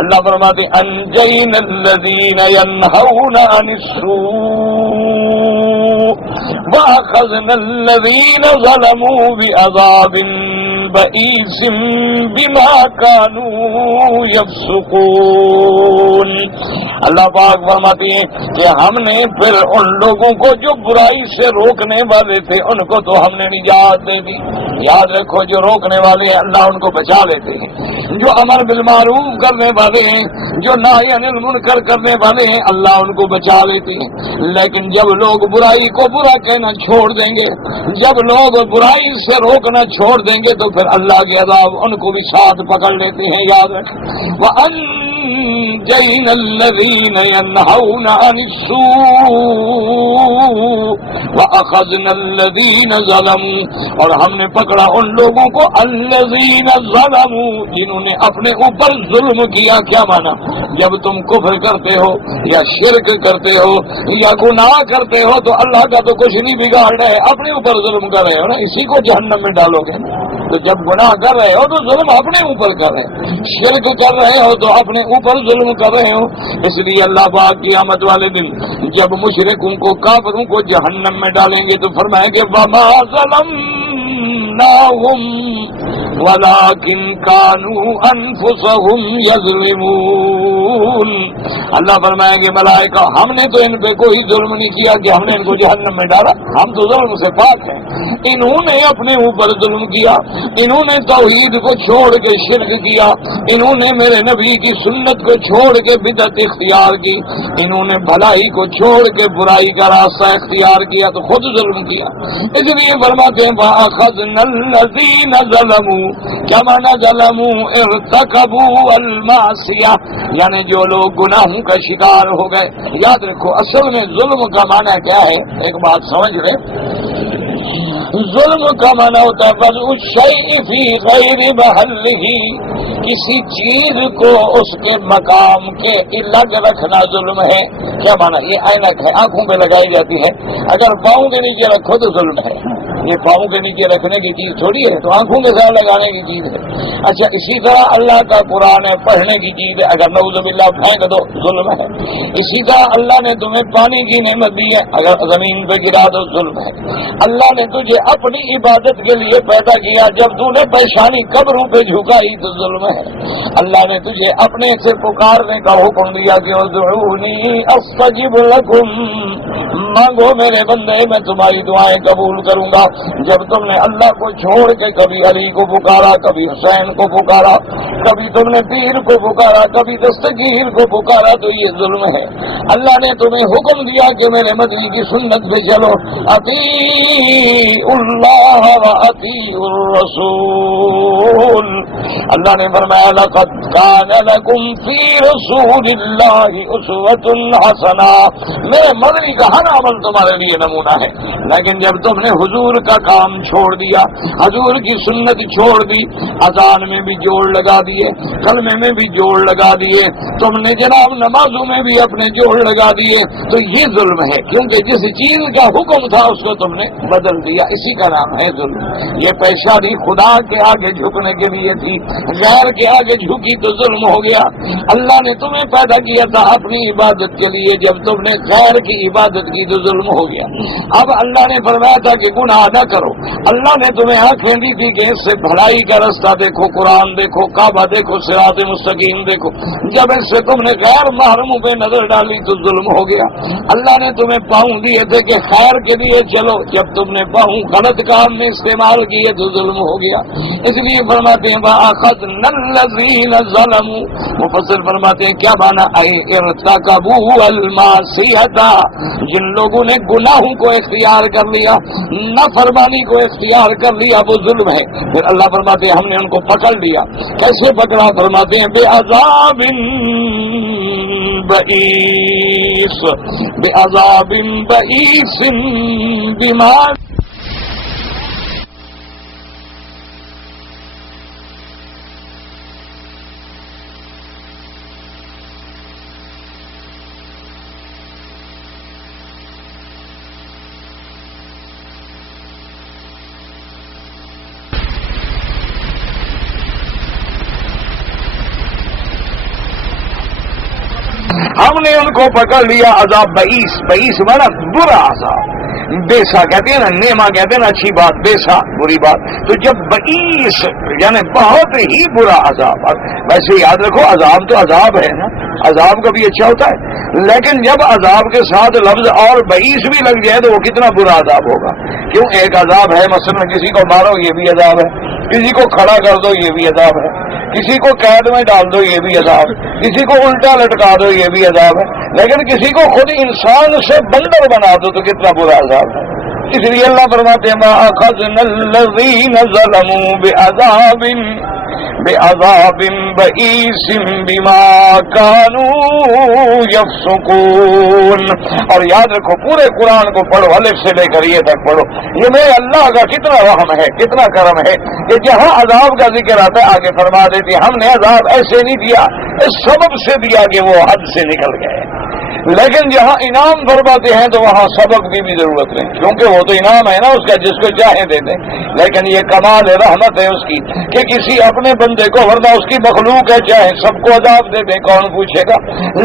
اللہ فرماتے انجینا الذین ینہون عن السوء واخذنا الذین ظلموا بعذاب بئیس بما كانوا یفسقون. اللہ پاک فرماتے ہیں کہ ہم نے پھر ان لوگوں کو جو برائی سے روکنے والے تھے ان کو تو ہم نے نجات دے دی. یاد رکھو جو روکنے والے ہیں اللہ ان کو بچا لیتے ہیں، جو امر بالمعروف کرنے والے ہیں، جو نہی عن المنکر کرنے والے ہیں اللہ ان کو بچا لیتے ہیں. لیکن جب لوگ برائی کو برا کہنا چھوڑ دیں گے، جب لوگ برائی سے روکنا چھوڑ دیں گے تو پھر اللہ کے عذاب ان کو بھی ساتھ پکڑ لیتے ہیں. یاد رکھیں وَأَنجَيْنَا الَّذِينَ يَنْهَوْنَ عَنِ السُّوءِ وَأَخَذْنَا الَّذِينَ ظَلَمُوا، اور ہم نے پکڑا ان لوگوں کو الَّذِينَ ظَلَمُوا جنہوں نے اپنے اوپر ظلم کیا. کیا مانا؟ جب تم کفر کرتے ہو یا شرک کرتے ہو یا گناہ کرتے ہو تو اللہ کا تو کچھ نہیں بگاڑ رہے، اپنے اوپر ظلم کر رہے ہو نا، اسی کو جہنم میں ڈالو گے. تو جب گناہ کر رہے ہو تو ظلم اپنے اوپر کر رہے، شرک کر رہے ہو تو اپنے اوپر ظلم کر رہے ہو. اس لیے اللہ پاک قیامت والے دن جب مشرکوں کو کافروں کو جہنم میں ڈالیں گے تو فرمائیں گے وما ظلمناہم ولکن کانوا انفسہم یظلمون. اللہ فرمائیں گے ملائکہ ہم نے تو ان پہ کوئی ظلم نہیں کیا کہ ہم نے ان کو جہنم میں ڈالا، ہم تو ظلم سے پاک ہیں. انہوں نے اپنے اوپر ظلم کیا، انہوں نے توحید کو چھوڑ کے شرک کیا، انہوں نے میرے نبی کی سنت کو چھوڑ کے بدعت اختیار کی، انہوں نے بھلائی کو چھوڑ کے برائی کا راستہ اختیار کیا تو خود ظلم کیا. اس لیے فرماتے ہیں وَأَخَذْنَا الَّذِينَ ظَلَمُوا. کیا معنی ظلموا؟ ارتکبوا المعصیہ، یعنی جو لوگ گناہوں کا شکار ہو گئے. یاد رکھو اصل میں ظلم کا معنی کیا ہے، ایک بات سمجھ لیں. ظلم کا معنی ہوتا ہے وضع الشیء فی غیر محلہ، کسی چیز کو اس کے مقام کے الگ رکھنا ظلم ہے. کیا معنی؟ یہ اینک ہے، آنکھوں پہ لگائی جاتی ہے، اگر پاؤں کے نیچے رکھو تو ظلم ہے. یہ پاؤں کے نیچے رکھنے کی چیز تھوڑی ہے، تو آنکھوں کے ساتھ لگانے کی چیز ہے. اچھا اسی طرح اللہ کا قرآن ہے، پڑھنے کی چیز ہے، اگر نعوذ باللہ پھینک دو ظلم ہے. اسی طرح اللہ نے تمہیں پانی کی نعمت دی ہے، اگر زمین پہ گرا دو ظلم ہے. اللہ نے تجھے اپنی عبادت کے لیے پیدا کیا، جب تو نے پیشانی قبروں پہ جھکائی تو ظلم ہے. اللہ نے تجھے اپنے سے پکارنے کا حکم دیا کہ ادعونی استجب لکم، مانگو میرے بندے میں تمہاری دعائیں قبول کروں گا. جب تم نے اللہ کو چھوڑ کے کبھی علی کو پکارا، کبھی حسین کو پکارا، کبھی تم نے پیر کو پکارا، کبھی دستگیر کو پکارا تو یہ ظلم ہے. اللہ نے تمہیں حکم دیا کہ میرے مدنی کی سنت سے چلو، اطیعوا اللہ و اطیعوا الرسول. اللہ نے فرمایا لقد کان لکم فی رسول اللہ اسوۃ حسنہ، میرے مدنی کا ہر عمل تمہارے لیے نمونہ ہے. لیکن جب تم نے حضور کا کام چھوڑ دیا، حضور کی سنت چھوڑ دی، اذان میں بھی جوڑ لگا دیے، کلمے میں بھی جوڑ لگا دیے، تم نے جناب نمازوں میں بھی اپنے جوڑ لگا دیے، تو یہ ظلم ہے، کیونکہ جس چیز کا حکم تھا اس کو تم نے بدل دیا، اسی کا نام ہے ظلم۔ یہ پیشانی خدا کے آگے جھکنے کے لیے تھی، غیر کے آگے جھکی تو ظلم ہو گیا۔ اللہ نے تمہیں پیدا کیا تھا اپنی عبادت کے لیے، جب تم نے غیر کی عبادت کی تو ظلم ہو گیا۔ اب اللہ نے فرمایا تھا کہ گناہ نہ کرو، اللہ نے تمہیں آنکھیں دی تھی کہ اس سے بھلائی کا رستہ دیکھو، قرآن دیکھو، کعبہ دیکھو، صراط مستقیم دیکھو، جب اس سے تم نے غیر محرموں پہ نظر ڈالی تو ظلم ہو گیا۔ اللہ نے تمہیں پاؤں دیے تھے کہ خیر کے لیے چلو، جب تم نے پاؤں غلط کام میں استعمال کیے تو ظلم ہو گیا۔ اس لیے فرماتے ہیں وَأَخَذْنَا الَّذِينَ ظَلَمُوا، مفسر فرماتے ہیں کیا معنی ارتكبوا المعصية، جن لوگوں نے گناہوں کو اختیار کر لیا، نافرمانی کو اختیار کر لیا، وہ ظلم ہے۔ پھر اللہ فرماتے ہیں ہم نے ان کو پکڑ لیا، کیسے پکڑا؟ فرماتے ہیں بعذاب بئیس، بعذاب بئیس بما ہم نے ان کو پکڑ لیا، عذاب بئیس، بئیس مانا برا عذاب، بیسا کہتے ہیں نا، نیما کہتے ہیں نا اچھی بات، بیسا بری بات، تو جب بئیس یعنی بہت ہی برا عذاب۔ ویسے یاد رکھو عذاب تو عذاب ہے نا، عذاب کا بھی اچھا ہوتا ہے، لیکن جب عذاب کے ساتھ لفظ اور بئیس بھی لگ جائے تو وہ کتنا برا عذاب ہوگا۔ کیوں؟ ایک عذاب ہے مثلا کسی کو مارو یہ بھی عذاب ہے، کسی کو کھڑا کر دو یہ بھی عذاب ہے، کسی کو قید میں ڈال دو یہ بھی عذاب، کسی کو الٹا لٹکا دو یہ بھی عذاب ہے، لیکن کسی کو خود انسان سے بندر بنا دو تو کتنا برا عذاب ہے۔ اس لیے اللہ فرماتے ہیں وَأَخَذْنَا الَّذِينَ ظَلَمُوا بعذاب بئیس بما كانوا يفسقون۔ اور یاد رکھو پورے قرآن کو پڑھو، الف سے لے کر یہ تک پڑھو، یہ میرے اللہ کا کتنا رحم ہے، کتنا کرم ہے کہ جہاں عذاب کا ذکر آتا ہے آگے فرما دیتے ہم نے عذاب ایسے نہیں دیا، اس سبب سے دیا کہ وہ حد سے نکل گئے، لیکن جہاں انعام فرماتے ہیں تو وہاں سبق کی بھی ضرورت نہیں، کیونکہ وہ تو انعام ہے نا اس کا، جس کو چاہے دے دیں، لیکن یہ کمال رحمت ہے اس کی کہ کسی اپنے بندے کو، ورنہ اس کی مخلوق ہے چاہے سب کو عذاب دے دیں کون پوچھے گا،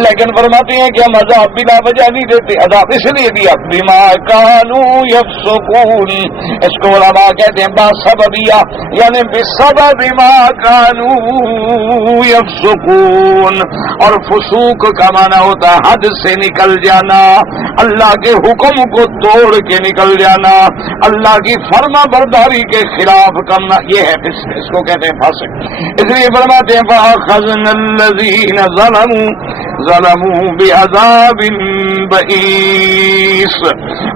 لیکن فرماتے ہیں کہ ہم عذاب بلا وجہ نہیں دیتے، عذاب اس لیے دیا بما كانوا يفسقون، اس کو علماء کہتے ہیں باسببیہ، یعنی بسبب ما كانوا يفسقون، اور فسوق کا معنی ہوتا ہے حد سے نکل جانا، اللہ کے حکم کو توڑ کے نکل جانا، اللہ کی فرما برداری کے خلاف کرنا، یہ ہے اس کو کہتے ہیں فاسق۔ اس لیے فرماتے ہیں فَأَخَذْنَا الَّذِينَ ظَلَمُوا بِعَذَابٍ بَئِيسٍ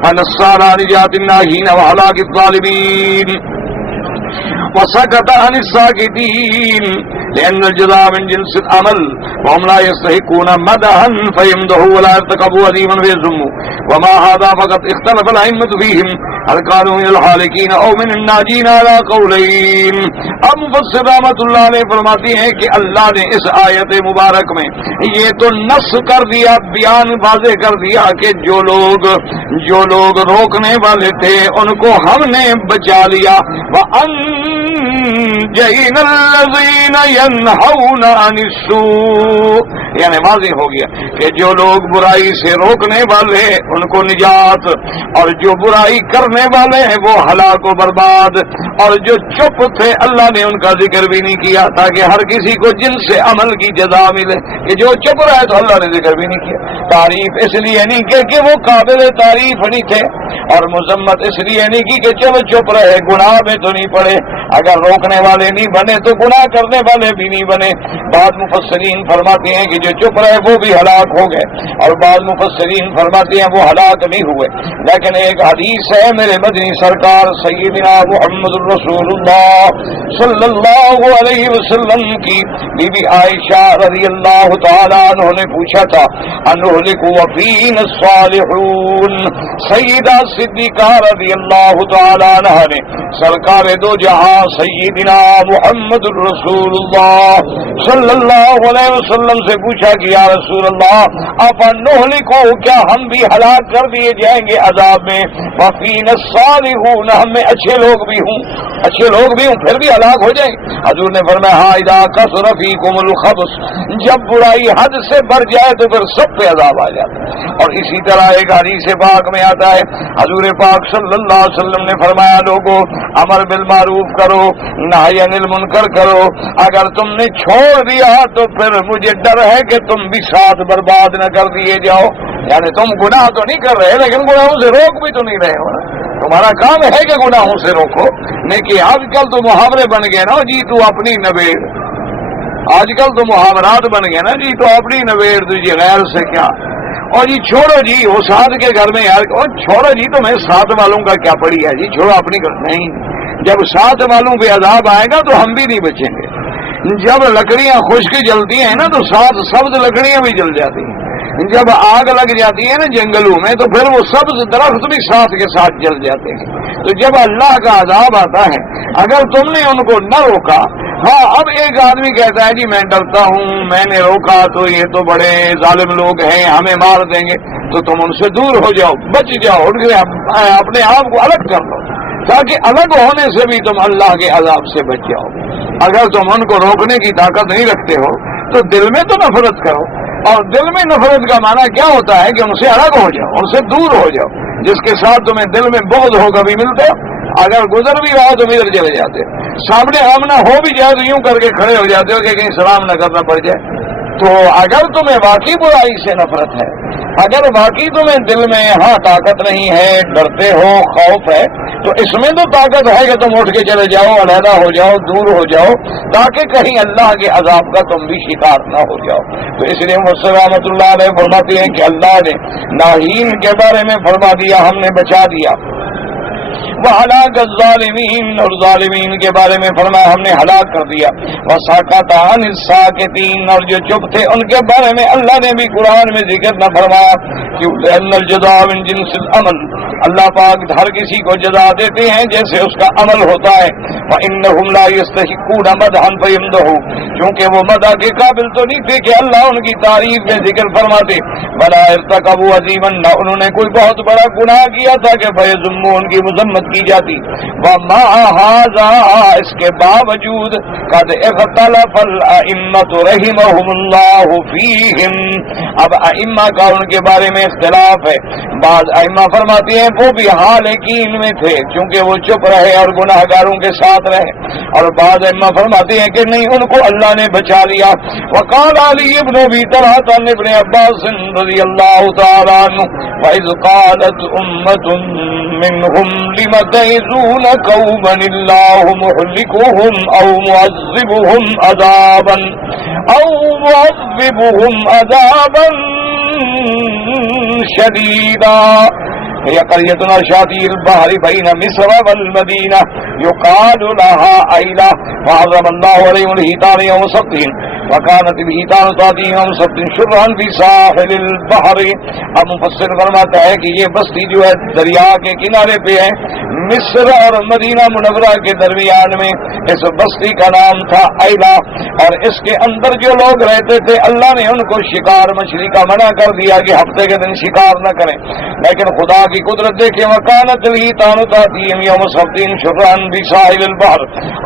فَنَصَّرَ نِجَاتِ النَّاهِينَ وَهَلَاكِ الظَّالِمِينَ وسكت عن الساكتين لأن الجزاء من جنس العمل وهم لا يستحقون مدحا فيمدحوا ولا يرتكبوا أثيما فيذموا وما هذا فقط اختلف الأئمة فيهم هل كانوا من الحالكين أو من الناجين على قولين۔ اب مفسر رحمۃ اللہ علیہ فرماتے ہیں کہ اللہ نے اس آیت مبارک میں یہ تو نص کر دیا، بیان واضح کر دیا کہ جو لوگ روکنے والے تھے ان کو ہم نے بچا لیا، وَأَنجَيْنَا الَّذِينَ يَنْهَوْنَ عَنِ السُّوءِ، یعنی واضح ہو گیا کہ جو لوگ برائی سے روکنے والے ان کو نجات، اور جو برائی کرنے والے ہیں وہ ہلاک و برباد، اور جو چپ تھے اللہ نے ان کا ذکر بھی نہیں کیا تاکہ ہر کسی کو جن سے عمل کی جزا ملے، کہ جو چپ رہے تو اللہ نے ذکر بھی نہیں کیا۔ تعریف اس لیے نہیں کہ وہ قابل تعریف نہیں تھے، اور مذمت اس لیے نہیں کی کہ چلو چپ رہے گناہ میں تو نہیں پڑے، اگر روکنے والے نہیں بنے تو گناہ کرنے والے بھی نہیں بنے. بعض مفسرین فرماتے ہیں کہ جو چپ رہے وہ بھی ہلاک ہو گئے, اور بعض مفسرین فرماتے ہیں وہ ہلاک نہیں ہوئے. لیکن ایک حدیث ہے میرے مدنی سرکار سیدنا محمد الرسول اللہ صلی اللہ علیہ وسلم کی بی بی عائشہ رضی اللہ تعالیٰ عنہ نے پوچھا تھا انہلک وفین الصالحون. سیدہ صدیقہ رضی اللہ تعالیٰ عنہ نے سرکار دو جہاں سیدنا محمد الرسول اللہ صلی اللہ علیہ وسلم سے پوچھا کہ یا رسول اللہ افنہلکو, کیا ہم بھی ہلاک کر دیے جائیں گے عذاب میں؟ وفین الصالحون, ہم میں اچھے لوگ بھی ہوں پھر بھی ہلاک ہو جائیں. حضور نے فرمایا ہاں اذا کثر فیکم الخبث, جب برائی حد سے بڑھ جائے تو پھر سب پہ عذاب آ جاتا ہے. اور اسی طرح ایک حدیث پاک میں آتا ہے حضور پاک صلی اللہ علیہ وسلم نے فرمایا لوگوں امر بالمعروف کرو نہی عن المنکر کرو, اگر تم نے چھوڑ دیا تو پھر مجھے ڈر ہے کہ تم بھی ساتھ برباد نہ کر دیے جاؤ. یعنی تم گناہ تو نہیں کر رہے لیکن گناہوں سے روک بھی تو نہیں رہے ہو. تمہارا کام ہے کہ گناہوں سے روکو. لیکن آج کل تو محاورے بن گئے نا جی تو اپنی نبیڑ, آج کل تو محاورات بن گئے نا جی تو اپنی نبیڑ تجھے غیر سے کیا, اور جی چھوڑو جی وہ ساتھ کے گھر میں یار, اور چھوڑو جی تمہیں ساتھ والوں کا کیا پڑی ہے جی, چھوڑو اپنی گھر. نہیں, جب ساتھ والوں پہ عذاب آئے گا تو ہم بھی نہیں بچیں گے. جب لکڑیاں خشک جلتی ہیں نا تو ساتھ سبز لکڑیاں بھی جل جاتی ہیں. جب آگ لگ جاتی ہے نا جنگلوں میں تو پھر وہ سبز درخت بھی ساتھ کے ساتھ جل جاتے ہیں. تو جب اللہ کا عذاب آتا ہے اگر تم نے ان کو نہ روکا, ہاں اب ایک آدمی کہتا ہے جی میں ڈرتا ہوں, میں نے روکا تو یہ تو بڑے ظالم لوگ ہیں ہمیں مار دیں گے, تو تم ان سے دور ہو جاؤ, بچ جاؤ, ان سے اپنے آپ کو الگ کر لو تاکہ الگ ہونے سے بھی تم اللہ کے عذاب سے بچ جاؤ. اگر تم ان کو روکنے کی طاقت نہیں رکھتے ہو تو دل میں تو نفرت کرو, اور دل میں نفرت کا معنی کیا ہوتا ہے کہ ان سے الگ ہو جاؤ, ان سے دور ہو جاؤ. جس کے ساتھ تمہیں دل میں بغض ہو کبھی ملتے ہو, اگر گزر بھی رہا تو ادھر چلے جاتے ہو, سامنے آمنا ہو بھی جائے تو یوں کر کے کھڑے ہو جاتے ہو کہ کہیں سلام نہ کرنا پڑ جائے. تو اگر تمہیں واقعی برائی سے نفرت ہے, اگر واقعی تمہیں دل میں ہاں طاقت نہیں ہے, ڈرتے ہو, خوف ہے, تو اس میں تو طاقت ہے کہ تم اٹھ کے چلے جاؤ, علیحدہ ہو جاؤ, دور ہو جاؤ, تاکہ کہیں اللہ کے عذاب کا تم بھی شکار نہ ہو جاؤ. تو اس لیے مفسر رحمۃ اللہ علیہ فرماتے ہیں کہ اللہ نے ناہین کے بارے میں فرما دیا ہم نے بچا دیا, وَهَلَاكَ الظَّالِمِينَ, اور ظالمین کے بارے میں فرمایا ہم نے ہلاک کر دیا. وَسَكَتَ عَنِ السَّاكِتِينَ, اور جو چپ تھے ان کے بارے میں اللہ نے بھی قرآن میں ذکر نہ فرمایا. لِأَنَّ الْجَزَاءَ مِن جِنسِ الْعَمَلِ, اللہ پاک ہر کسی کو جزا دیتے ہیں جیسے اس کا عمل ہوتا ہے. وَإِنَّهُمْ لَا يَسْتَحِقُّونَ مَدْحًا فَيَمْدَحُوا, کیونکہ وہ مدح کے قابل تو نہیں تھے کہ اللہ ان کی تعریف میں ذکر فرماتے. وَلَا ارْتَكَبُوا عَظِيمًا, انہوں نے کوئی بہت بڑا گناہ کیا تھا کہ فَيَذُمُّوا, ان کی مذمت کی جاتی. وَمَعَ هَذَا, اس کے باوجود قَدْ اخْتَلَفَ الْأَئِمَّةُ رَحِمَهُمُ اللَّهُ فِيهِمْ, اب ائمہ کا ان کے بارے میں اختلاف ہے. بعض ائمہ فرماتے ہیں وہ بھی حالقین میں تھے کیونکہ وہ چپ رہے اور گناہگاروں کے ساتھ رہے, اور بعض ائمہ فرماتے ہیں کہ نہیں ان کو اللہ نے بچا لیا. وقال علی ابن ابی طلحہ عن ابن عباس رضی اللہ تعالی عنہ وَإِذْ قَالَتْ أُمَّةٌ مِّنْهُمْ لِمَ تَعِظُونَ قَوْمًا اللَّهُ مُهْلِكُهُمْ أَوْ مُعَذِّبُهُمْ عَذَابًا شَدِيدًا. هي قرية شاطئ البحر بين مصر والمدينة يقال لها أيلة, وعظم الله عليهم الحيتان يوم سبت, وكانت الحيتان تأتي يوم سبت شرعا في ساحل البحر. اب مفسر فرماتا ہے کہ یہ بستی جو ہے دریا کے کنارے پہ ہے, مصر اور مدینہ منورہ کے درمیان میں. اس بستی کا نام تھا ایلا, اور اس کے اندر جو لوگ رہتے تھے اللہ نے ان کو شکار مچھلی کا منع کر دیا کہ ہفتے کے دن شکار نہ کریں, لیکن خدا کی قدرت دیکھیں. وکانت الحیتان تأتیہم یوم سبت شرعا فی ساحل البحر,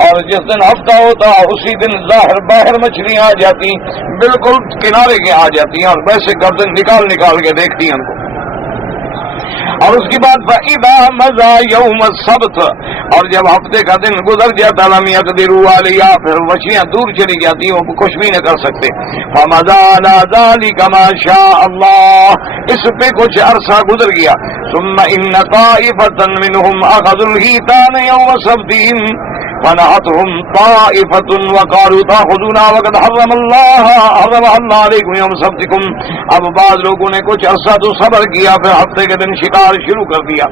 اور جس دن ہفتہ ہوتا اسی دن ظاہر باہر مچھلیاں آ جاتی, بالکل کنارے کے آ جاتی ہیں, اور ویسے گردن نکال نکال کے دیکھتی ہیں ان کو. اور اس کے بعد فَإِذَا مَضَى يَوْمُ السَّبْتِ, اور جب ہفتے کا دن گزر جاتا لَمْ يَقْدِرُوا عَلَيْهَا, پھر مچھلیاں دور چلی جاتی وہ کچھ بھی نہ کر سکتے. فَمَضَى عَلَى ذَلِكَ مَا شَاءَ اللَّهُ, اس پہ کچھ عرصہ گزر گیا. ثُمَّ إِنَّ طَائِفَةً مِّنْهُمْ أَخَذُوا الْحِيتَانَ يَوْمَ سَبْتِهِمْ, فنهتهم طائفة وقالوا تأخذونا وقد حرم الله عليكم يوم سبتكم. اب بعض لوگوں نے کچھ عرصہ تو صبر کیا، پھر ہفتے کے دن شکار شروع کر دیا.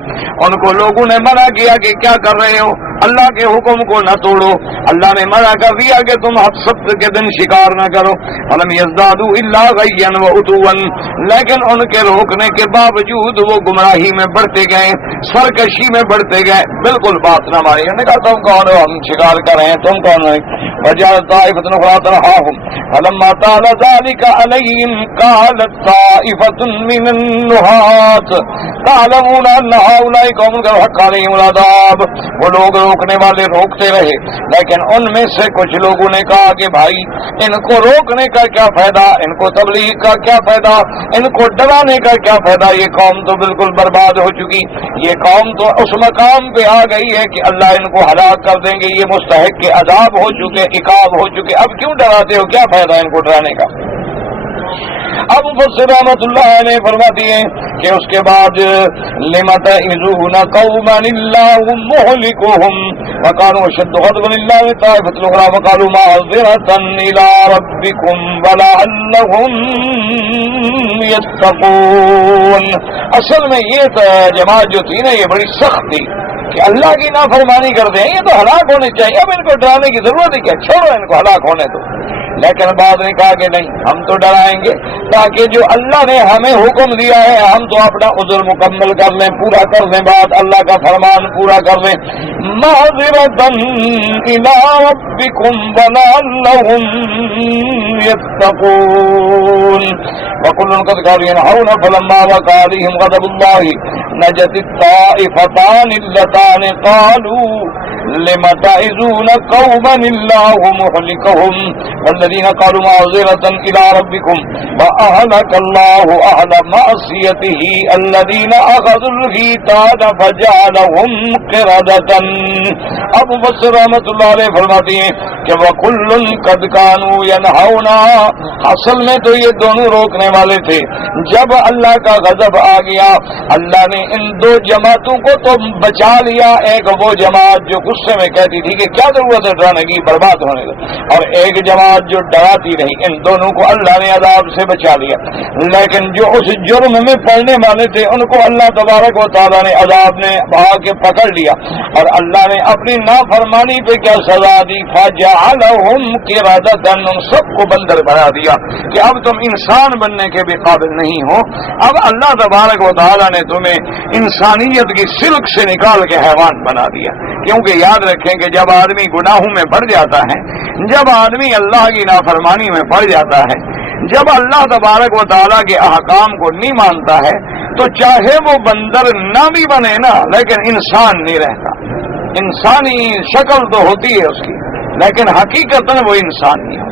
ان کو لوگوں نے منع کیا کہ کیا کر رہے ہو، اللہ کے حکم کو نہ توڑو. اللہ نے منع کر دیا کہ تم سبت کے دن شکار نہ کرو. فلم يزدادوا الا غيا وعتوا، لیکن ان کے روکنے کے باوجود وہ گمراہی میں بڑھتے گئے، سرکشی میں بڑھتے گئے، بالکل بات نہ مانی. انہوں نے کہا تم کون ہو، ہم شکار کر رہے ہیں، تم کون ہو. وجعلت طائفة أخرى تنهاهم فلما طال ذلك عليهم قالت طائفة من النهاة تعلمون أن هؤلاء قوم قد حق عليهم العذاب. وہ لوگ روکنے والے روکتے رہے، لیکن ان میں سے کچھ لوگوں نے کہا کہ بھائی ان کو روکنے کا کیا فائدہ، ان کو تبلیغ کا کیا فائدہ، ان کو ڈرانے کا کیا فائدہ، یہ قوم تو بالکل برباد ہو چکی، یہ قوم تو اس مقام پہ آ گئی ہے کہ اللہ ان کو ہلاک کر دیں گے، یہ مستحق کے عذاب ہو چکے، عقاب ہو چکے، اب کیوں ڈراتے ہو، کیا فائدہ ان کو ڈرانے کا. اب مفسر رحمۃ اللہ علیہ فرماتی ہیں کہ اس کے بعد لم تعظون قوما اللہ مہلکہم وقالوا اشد غضبا للہ طائفۃ الاخرى وقالوا معذرۃ الی ربکم ولعلہم یتقون. اصل میں یہ جماعت جو تھی نا یہ بڑی سخت تھی کہ اللہ کی نافرمانی کرتے ہیں، یہ تو ہلاک ہونے چاہیے، اب ان کو ڈرانے کی ضرورت ہے کیا، چھوڑو ان کو ہلاک ہونے دو. لیکن بعد نے کہا کہ نہیں، ہم تو ڈرائیں گے تاکہ جو اللہ نے ہمیں حکم دیا ہے ہم تو اپنا عذر مکمل کر لیں، پورا کر لیں، بات اللہ کا فرمان پورا کر لیں. معذرۃ الی ربکم ولعلہم یتقون. وکل قد كانوا ينهون فلما وقع عليهم غضب الله نجت الطائفتان اللتان قالوا لم تعظون قوما الله مهلكهم والذين قالوا معذرة إلى ربكم وأهلك الله أهل معصيته الذين أخذوا الغيتان فجعلهم قردة. اب مفسر رحمۃ اللہ علیہ فرماتی ہیں کہ وَكُلٌّ قَدْ كَانُوا يَنْهَوْنَ، اصل میں تو یہ دونوں روکنے والے تھے. جب اللہ کا غضب آ گیا اللہ نے ان دو جماعتوں کو تو بچا لیا. ایک وہ جماعت جو غصے میں کہتی تھی کہ کیا ضرورت ہے ڈرانے کی، برباد ہونے دو، اور ایک جماعت جو ڈراتی رہی. ان دونوں کو اللہ نے عذاب سے بچا لیا. لیکن جو اس جرم میں پڑنے والے تھے ان کو اللہ تبارک و تعالیٰ نے عذاب نے بہا کے پکڑ لیا، اور اللہ نے اپنی نافرمانی پہ کیا سزا دی، فجعلہم قردۃ، ان سب کو بندر بنا دیا کہ اب تم انسان بننے کے بھی قابل نہیں ہو. اب اللہ تبارک و تعالیٰ نے تمہیں انسانیت کی سلک سے نکال کے حیوان بنا دیا. کیونکہ یاد رکھیں کہ جب آدمی گناہوں میں پڑ جاتا ہے، جب آدمی اللہ کی نافرمانی میں پڑ جاتا ہے، جب اللہ تبارک و تعالیٰ کے احکام کو نہیں مانتا ہے تو چاہے وہ بندر نہ بھی بنے نا لیکن انسان نہیں رہتا. انسانی شکل تو ہوتی ہے اس کی لیکن حقیقتاً وہ انسان نہیں ہے.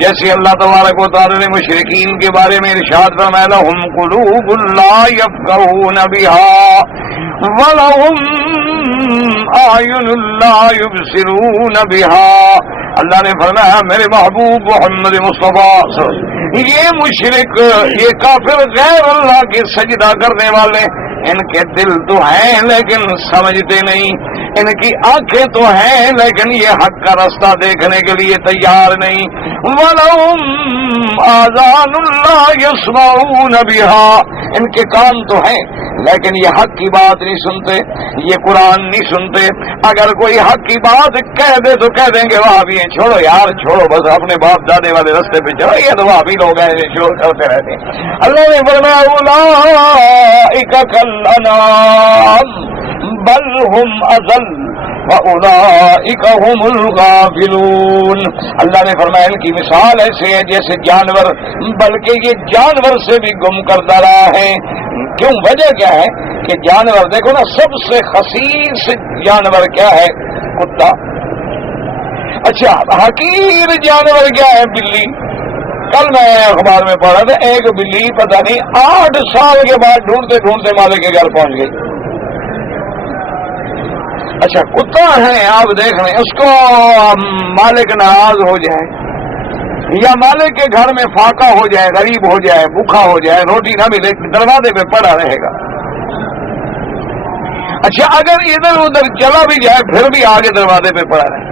جیسے اللہ تبارک و تعالی نے مشرکین کے بارے میں ارشاد فرمایا لَهُمْ قُلُوبٌ لَا يَفْقَهُونَ بِهَا وَلَهُمْ أَعْيُنٌ لَا يُبْصِرُونَ بِهَا. اللہ نے فرمایا میرے محبوب محمد مصطفیٰ یہ مشرک، یہ کافر، غیر اللہ کے سجدہ کرنے والے، ان کے دل تو ہیں لیکن سمجھتے نہیں، ان کی آنکھیں تو ہیں لیکن یہ حق کا راستہ دیکھنے کے لیے تیار نہیں. وَلَهُمْ آذَانٌ لَا يَسْمَعُونَ بِهَا، ان کے کان تو ہیں لیکن یہ حق کی بات نہیں سنتے، یہ قرآن نہیں سنتے. اگر کوئی حق کی بات کہہ دے تو کہہ دیں گے وہاں بھی ہیں، چھوڑو یار چھوڑو، بس اپنے باپ دادے والے راستے پہ چلو، یہ تو وہاں بھی لوگ ہیں شور کرتے رہتے ہیں. اللہ نے فرمایا اولئک کالانعام بل هم اضل وَأُولَئِكَ هُمُ الْغَافِلُونَ. اللہ نے فرمایا ان کی مثال ایسے ہے جیسے جانور، بلکہ یہ جانور سے بھی گم کردہ رہا ہے. کیوں؟ وجہ کیا ہے کہ جانور دیکھو نا، سب سے خسیس جانور کیا ہے؟ کتا. اچھا حقیر جانور کیا ہے؟ بلی. کل میں اخبار میں پڑھا تھا ایک بلی پتہ نہیں 8 سال کے بعد ڈھونڈتے ڈھونڈتے مالک کے گھر پہنچ گئی. اچھا کتا ہے آپ دیکھ رہے ہیں، اس کو مالک ناراض ہو جائے یا مالک کے گھر میں فاقہ ہو جائے، غریب ہو جائے، بھوکا ہو جائے، روٹی نہ ملے، دروازے پہ پڑا رہے گا. اچھا اگر ادھر ادھر چلا بھی جائے پھر بھی آگے دروازے پہ پڑا رہے.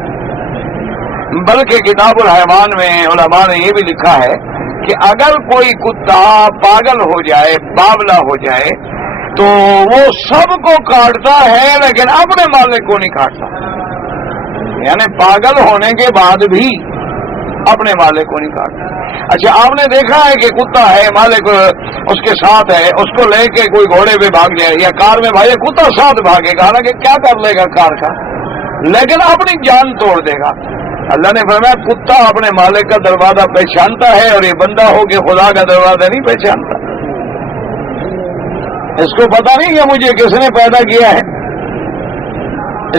بلکہ کتاب الحیوان میں علماء نے یہ بھی لکھا ہے کہ اگر کوئی کتا پاگل ہو جائے، باولا ہو جائے، تو وہ سب کو کاٹتا ہے لیکن اپنے مالک کو نہیں کاٹتا، یعنی پاگل ہونے کے بعد بھی اپنے مالک کو نہیں کاٹتا۔ اچھا، آپ نے دیکھا ہے کہ کتا ہے، مالک اس کے ساتھ ہے، اس کو لے کے کوئی گھوڑے پہ بھاگ جائے یا کار میں بھاگے، کتا ساتھ بھاگے گا، حالانکہ کیا کر لے گا کار کا، لیکن اپنی جان توڑ دے گا۔ اللہ نے فرمایا کتا اپنے مالک کا دروازہ پہچانتا ہے اور یہ بندہ ہو کہ خدا کا دروازہ نہیں پہچانتا۔ اس کو پتا نہیں کہ مجھے کس نے پیدا کیا ہے،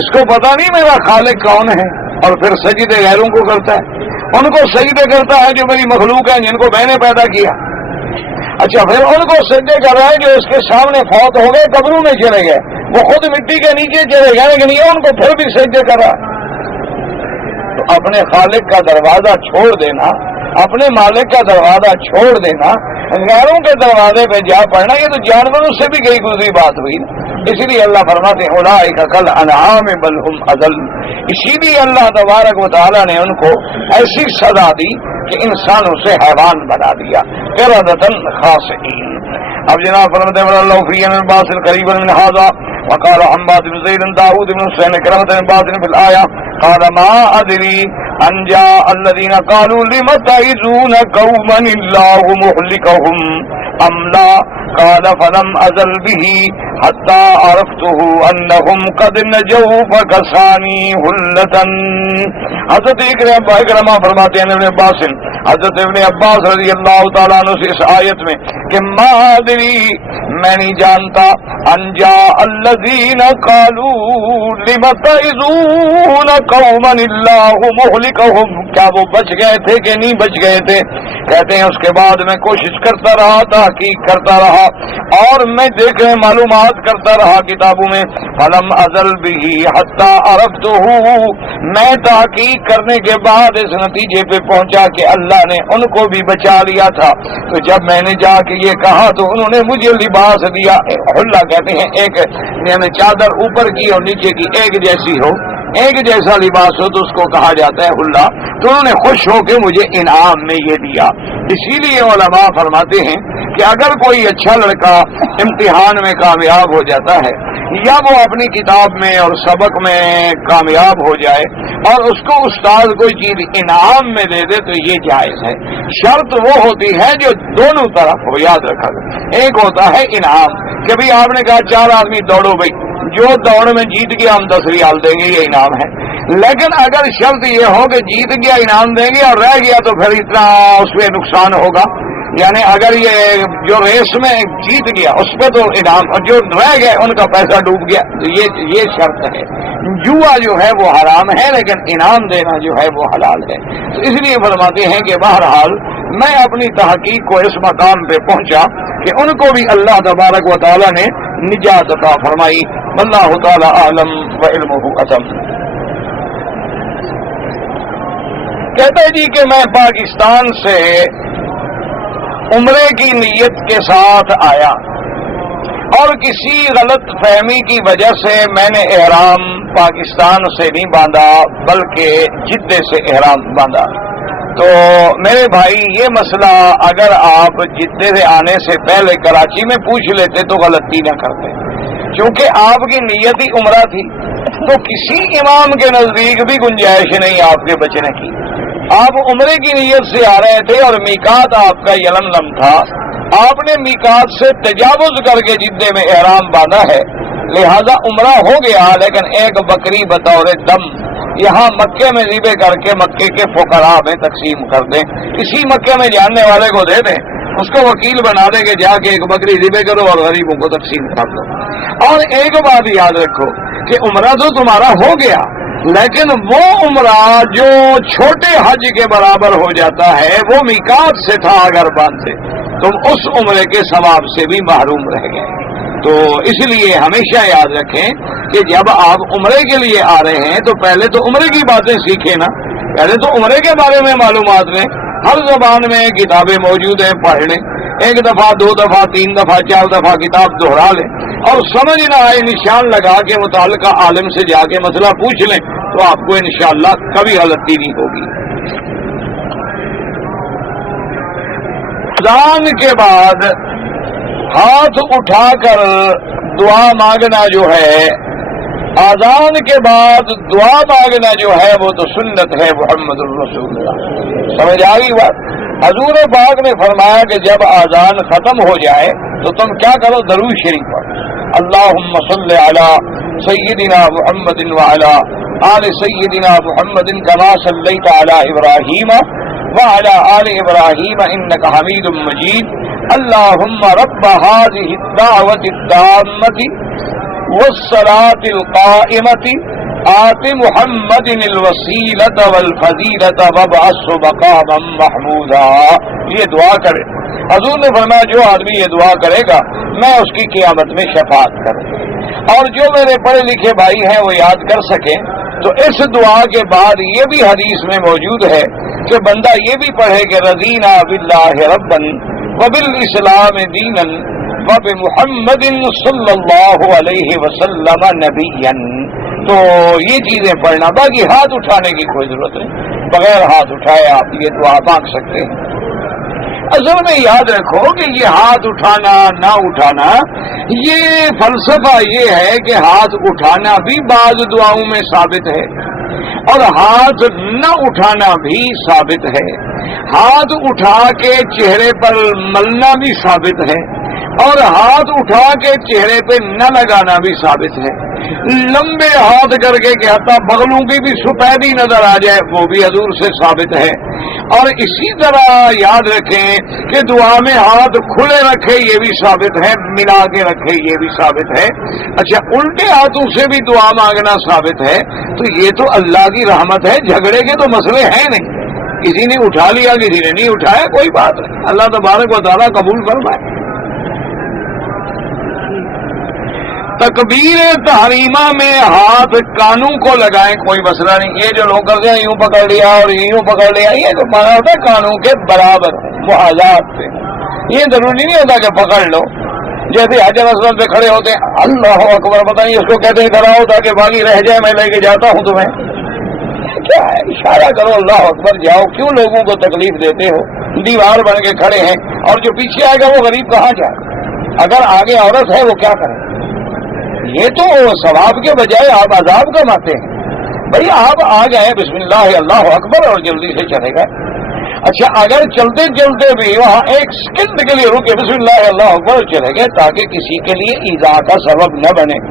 اس کو پتا نہیں میرا خالق کون ہے، اور پھر سجدے غیروں کو کرتا ہے، ان کو سجدے کرتا ہے جو میری مخلوق ہے، جن کو میں نے پیدا کیا۔ اچھا، پھر ان کو سجدے کر رہا ہے جو اس کے سامنے فوت ہو گئے، قبروں میں چلے گئے، وہ خود مٹی کے نیچے چلے گئے لیکن یہ ان کو پھر بھی سجدے کر رہا ہے۔ تو اپنے خالق کا دروازہ چھوڑ دینا، اپنے مالک کا دروازہ چھوڑ دینا، غیروں کے دروازے پہ جا پڑنا، یہ تو جانوروں سے بھی گئی گزری بات ہوئی نا۔ اسی لیے اللہ فرماتے ہیں اولئک کالانعام بل هم اضل، اسی لیے اللہ تبارک و تعالی نے ان کو ایسی سزا دی کہ انسانوں سے حیوان بنا دیا، قردۃ خاسئین۔ اب جناب فرماتے ہیں اللہ فی الباس قریبا من هذا وقال حماد بن زید داؤد بن حسین کرمۃ باطن فی الآیہ قال ما ادری ان جاء الذين قالوا لم تعظون قوما الله مهلكهم ام لا قال فلم ازل به حتى عرفته انهم قد نجوا فكساني هلة۔ حضرت اکرمہ فرماتے ہیں ابن عباس، حضرت ابن عباس رضی اللہ تعالیٰ عنہ سے اس آیت میں کہ ما ادری، میں نہیں جانتا، ان جاء الذين قالوا لم تعظون قوما الله مهلكهم، کیا وہ بچ گئے تھے کہ نہیں بچ گئے تھے؟ کہتے ہیں اس کے بعد میں کوشش کرتا رہا، تحقیق کرتا رہا، اور میں دیکھ رہے معلومات کرتا رہا کتابوں میں، فلم ازل به حتی عرفته، میں تحقیق کرنے کے بعد اس نتیجے پہ پہنچا کہ اللہ نے ان کو بھی بچا لیا تھا۔ تو جب میں نے جا کے یہ کہا تو انہوں نے مجھے لباس دیا، حلہ کہتے ہیں ایک یعنی چادر اوپر کی اور نیچے کی ایک جیسی ہو، ایک جیسا لباس ہو تو اس کو کہا جاتا ہے حلہ، تو انہوں نے خوش ہو کے مجھے انعام میں یہ دیا۔ اسی لیے علماء فرماتے ہیں کہ اگر کوئی اچھا لڑکا امتحان میں کامیاب ہو جاتا ہے یا وہ اپنی کتاب میں اور سبق میں کامیاب ہو جائے اور اس کو استاد کوئی چیز انعام میں دے دے تو یہ جائز ہے، شرط وہ ہوتی ہے جو دونوں طرف ہو، یاد رکھا گیا۔ ایک ہوتا ہے انعام کہ بھئی آپ نے کہا 4 آدمی دوڑو، بھائی جو دوڑ میں جیت گیا ہم 10 ریال دیں گے، یہ انعام ہے۔ لیکن اگر شرط یہ ہو کہ جیت گیا انعام دیں گے اور رہ گیا تو پھر اتنا اس پہ نقصان ہوگا، یعنی اگر یہ جو ریس میں جیت گیا اس پہ تو انعام، اور جو رہ گئے ان کا پیسہ ڈوب گیا، تو یہ شرط ہے۔ جوا جو ہے وہ حرام ہے لیکن انعام دینا جو ہے وہ حلال ہے۔ تو اس لیے فرماتے ہیں کہ بہرحال میں اپنی تحقیق کو اس مقام پہ پہنچا کہ ان کو بھی اللہ تبارک و تعالی نے نجات عطا فرمائی۔ واللہ تعالی اعلم وعلمہ اتم۔ کہتے جی کہ میں پاکستان سے عمرے کی نیت کے ساتھ آیا اور کسی غلط فہمی کی وجہ سے میں نے احرام پاکستان سے نہیں باندھا بلکہ جدے سے احرام باندھا۔ تو میرے بھائی یہ مسئلہ اگر آپ جدے سے آنے سے پہلے کراچی میں پوچھ لیتے تو غلطی نہ کرتے، کیونکہ آپ کی نیت ہی عمرہ تھی، تو کسی امام کے نزدیک بھی گنجائش نہیں آپ کے بچنے کی۔ آپ عمرے کی نیت سے آ رہے تھے اور میقات آپ کا یلملم تھا، آپ نے میقات سے تجاوز کر کے جدے میں احرام باندھا ہے، لہذا عمرہ ہو گیا، لیکن ایک بکری بطور دم یہاں مکے میں ذبح کر کے مکے کے فقراء میں تقسیم کر دیں، اسی مکے میں جاننے والے کو دے دیں، اس کو وکیل بنا دے کہ جا کے ایک بکری ذبح کرو اور غریبوں کو تقسیم کر دو۔ اور ایک بات یاد رکھو کہ عمرہ تو تمہارا ہو گیا، لیکن وہ عمرہ جو چھوٹے حج کے برابر ہو جاتا ہے وہ میقات سے تھا، اگر باندھتے تم اس عمرے کے ثواب سے بھی محروم رہ گئے۔ تو اس لیے ہمیشہ یاد رکھیں کہ جب آپ عمرے کے لیے آ رہے ہیں تو پہلے تو عمرے کی باتیں سیکھیں نا، پہلے تو عمرے کے بارے میں معلومات لیں، ہر زبان میں کتابیں موجود ہیں، پڑھ لیں، 1 دفعہ 2 دفعہ 3 دفعہ 4 دفعہ کتاب دہرا لیں، اور سمجھ نہ آئے نشان لگا کے متعلقہ عالم سے جا کے مسئلہ پوچھ لیں، تو آپ کو انشاءاللہ کبھی غلطی نہیں ہوگی۔ اذان کے بعد ہاتھ اٹھا کر دعا مانگنا جو ہے، اذان کے بعد دعا مانگنا جو ہے وہ تو سنت ہے محمد الرسول اللہ۔ سمجھ آ گئی بات؟ حضور پاک نے فرمایا کہ جب اذان ختم ہو جائے تو تم کیا کرو؟ درود شریف پڑھو، اللہم صلی علی سیدنا محمد وعلی آل سیدنا محمد کما صلیت علی ابراہیم وعلی آل ابراہیم انک حمید مجید، اللہم رب هذه الدعوة التامة والصلاة القائمة آت محمد الوسیلۃ والفضیلۃ وابعثہ مقاما محمودا۔ یہ دعا کرے، حضور نے فرمایا جو آدمی یہ دعا کرے گا میں اس کی قیامت میں شفاعت کروں۔ اور جو میرے پڑھے لکھے بھائی ہیں وہ یاد کر سکیں تو اس دعا کے بعد یہ بھی حدیث میں موجود ہے کہ بندہ یہ بھی پڑھے کہ رضینا باللہ ربا وبالاسلام دینا وبمحمد صلی اللہ علیہ وسلم نبیا۔ تو یہ چیزیں پڑھنا، باقی ہاتھ اٹھانے کی کوئی ضرورت نہیں، بغیر ہاتھ اٹھائے آپ یہ دعا مانگ سکتے ہیں۔ اصل میں یاد رکھو کہ یہ ہاتھ اٹھانا نہ اٹھانا، یہ فلسفہ یہ ہے کہ ہاتھ اٹھانا بھی بعض دعاؤں میں ثابت ہے اور ہاتھ نہ اٹھانا بھی ثابت ہے، ہاتھ اٹھا کے چہرے پر ملنا بھی ثابت ہے اور ہاتھ اٹھا کے چہرے پہ نہ لگانا بھی ثابت ہے، لمبے ہاتھ کر کے کہ حتیٰ بغلوں کی بھی سفیدی نظر آ جائے وہ بھی حضور سے ثابت ہے۔ اور اسی طرح یاد رکھیں کہ دعا میں ہاتھ کھلے رکھے یہ بھی ثابت ہے، ملا کے رکھے یہ بھی ثابت ہے۔ اچھا الٹے ہاتھوں سے بھی دعا مانگنا ثابت ہے، تو یہ تو اللہ کی رحمت ہے، جھگڑے کے تو مسئلے ہیں نہیں، کسی نے اٹھا لیا کسی نے نہیں اٹھایا کوئی بات نہیں، اللہ تبارک و تعالیٰ قبول فرمائے۔ تکبیر تحریمہ میں ہاتھ کانوں کو لگائیں کوئی مسئلہ نہیں، یہ جو لوگ کرتے ہیں یوں پکڑ لیا اور یوں پکڑ لیا، یہ جو مانا ہوتا ہے کانوں کے برابر محاذات سے، یہ ضروری نہیں ہوتا کہ پکڑ لو، جیسے حجر اسود پہ کھڑے ہوتے ہیں اللہ اکبر بتائیں اس کو کہتے ہیں کرا ہوتا کہ باقی رہ جائے میں لے کے جاتا ہوں تمہیں، کیا ہے اشارہ کرو اللہ اکبر جاؤ، کیوں لوگوں کو تکلیف دیتے ہو؟ دیوار بن کے کھڑے ہیں اور جو پیچھے آئے گا وہ غریب کہاں جائے؟ اگر آگے عورت ہے وہ کیا کرے؟ یہ تو ثواب کے بجائے آپ عذاب کماتے ہیں۔ بھئی آپ آ گئے بسم اللہ اللہ اکبر اور جلدی سے چلے گئے، اچھا اگر چلتے چلتے بھی وہاں ایک سیکنڈ کے لیے رکے بسم اللہ اللہ اکبر چلے گئے تاکہ کسی کے لیے ایذا کا سبب نہ بنے۔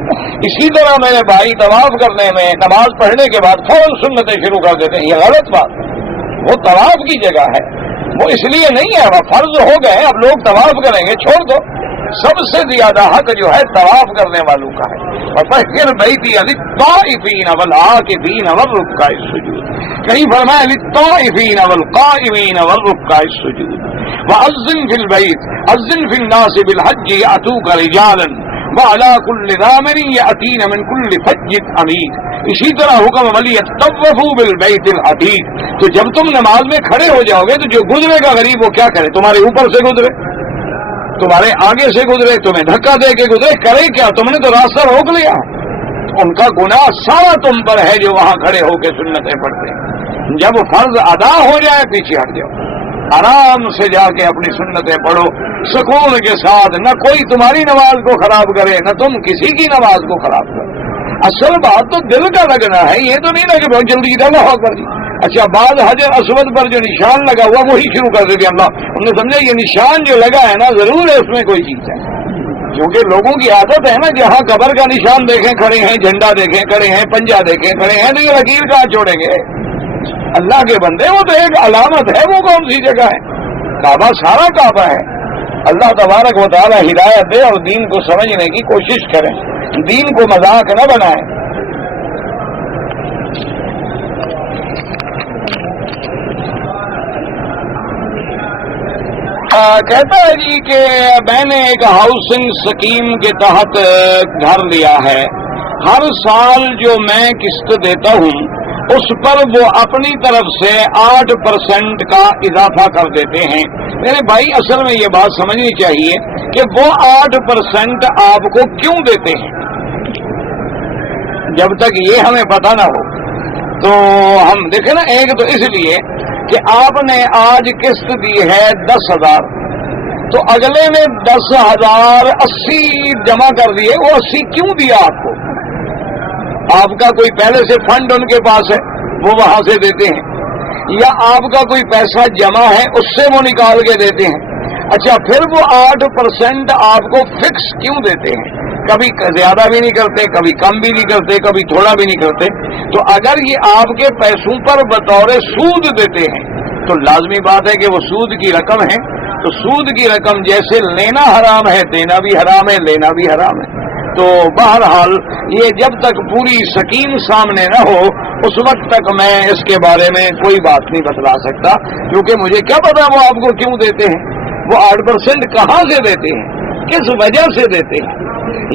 اسی طرح میرے بھائی طواف کرنے میں نماز پڑھنے کے بعد فوراً سنتیں شروع کر دیتے ہیں، یہ غلط بات ہے، وہ طواف کی جگہ ہے، وہ اس لیے نہیں ہے، وہ فرض ہو گئے اب لوگ طواف کریں گے، چھوڑ دو۔ سب سے زیادہ حق جو ہے طواف کرنے والوں کا ہے، وَطَهِّرْ بَيْتِيَ لِلطَّائِفِينَ وَالْعَاكِفِينَ وَالرُّكَّعِ السُّجُودِ، کہیں فرمایا لِلطَّائِفِينَ وَالْقَائِمِينَ وَالرُّكَّعِ السُّجُودِ وَأَذِّنْ فِي الْبَيْتِ أَذِّنْ فِي النَّاسِ بِالْحَجِّ يَأْتُوكَ رِجَالًا وَعَلَى كُلِّ ضَامِرٍ يَأْتِينَ مِنْ كُلِّ فَجٍّ عَمِيقٍ۔ اسی طرح حکم وَلْيَطَّوَّفُوا بِالْبَيْتِ الْعَتِيقِ، تو جب تم نماز میں کھڑے ہو جاؤ گے تو جو گزرے گا غریب وہ کیا کرے؟ تمہارے اوپر سے گزرے، تمہارے آگے سے گزرے، تمہیں دھکا دے کے گزرے، کرے کیا؟ تم نے تو راستہ روک لیا، ان کا گناہ سارا تم پر ہے جو وہاں کھڑے ہو کے سنتیں پڑھتے ہیں۔ جب فرض ادا ہو جائے پیچھے ہٹ جاؤ، آرام سے جا کے اپنی سنتیں پڑھو سکون کے ساتھ، نہ کوئی تمہاری نماز کو خراب کرے نہ تم کسی کی نماز کو خراب کرو۔ اصل بات تو دل کا لگنا ہے، یہ تو نہیں نا کہ بہت جلدی اللہ اکبر جی۔ اچھا بعض حجر اسود پر جو نشان لگا ہوا وہی شروع کر دیتے اللہ، ہم نے سمجھا یہ نشان جو لگا ہے نا ضرور ہے اس میں کوئی چیز ہے، کیونکہ لوگوں کی عادت ہے نا جہاں قبر کا نشان دیکھیں کھڑے ہیں، جھنڈا دیکھیں کھڑے ہیں، پنجہ دیکھیں کھڑے ہیں، تو یہ لکیر کہاں چھوڑیں گے؟ اللہ کے بندے وہ تو ایک علامت ہے، وہ کون سی جگہ ہے؟ کعبہ سارا کعبہ ہے۔ اللہ تبارک و تعالی ہدایت دے اور دین کو سمجھنے کی کوشش کریں، دین کو مذاق نہ بنائیں۔ کہتا ہے جی کہ میں نے ایک ہاؤسنگ اسکیم کے تحت گھر لیا ہے، ہر سال جو میں قسط دیتا ہوں اس پر وہ اپنی طرف سے 8% کا اضافہ کر دیتے ہیں۔ میرے بھائی اصل میں یہ بات سمجھنی چاہیے کہ وہ 8% آپ کو کیوں دیتے ہیں، جب تک یہ ہمیں پتہ نہ ہو تو ہم دیکھیں نا، ایک تو اس لیے کہ آپ نے آج قسط دی ہے 10,000، تو اگلے نے 10,000 80 جمع کر دیے، وہ 80 کیوں دیا آپ کو؟ آپ کا کوئی پہلے سے فنڈ ان کے پاس ہے، وہ وہاں سے دیتے ہیں، یا آپ کا کوئی پیسہ جمع ہے اس سے وہ نکال کے دیتے ہیں۔ اچھا، پھر وہ 8% آپ کو فکس کیوں دیتے ہیں؟ کبھی زیادہ بھی نہیں کرتے، کبھی کم بھی نہیں کرتے، کبھی تھوڑا بھی نہیں کرتے۔ تو اگر یہ آپ کے پیسوں پر بطور سود دیتے ہیں تو لازمی بات ہے کہ وہ سود کی رقم ہے، تو سود کی رقم جیسے لینا حرام ہے، دینا بھی حرام ہے، لینا بھی حرام ہے۔ تو بہرحال یہ جب تک پوری سکیم سامنے نہ ہو اس وقت تک میں اس کے بارے میں کوئی بات نہیں بتلا سکتا، کیونکہ مجھے کیا پتا وہ آپ کو کیوں دیتے ہیں، وہ 8% کہاں سے دیتے ہیں، کس وجہ سے دیتے ہیں،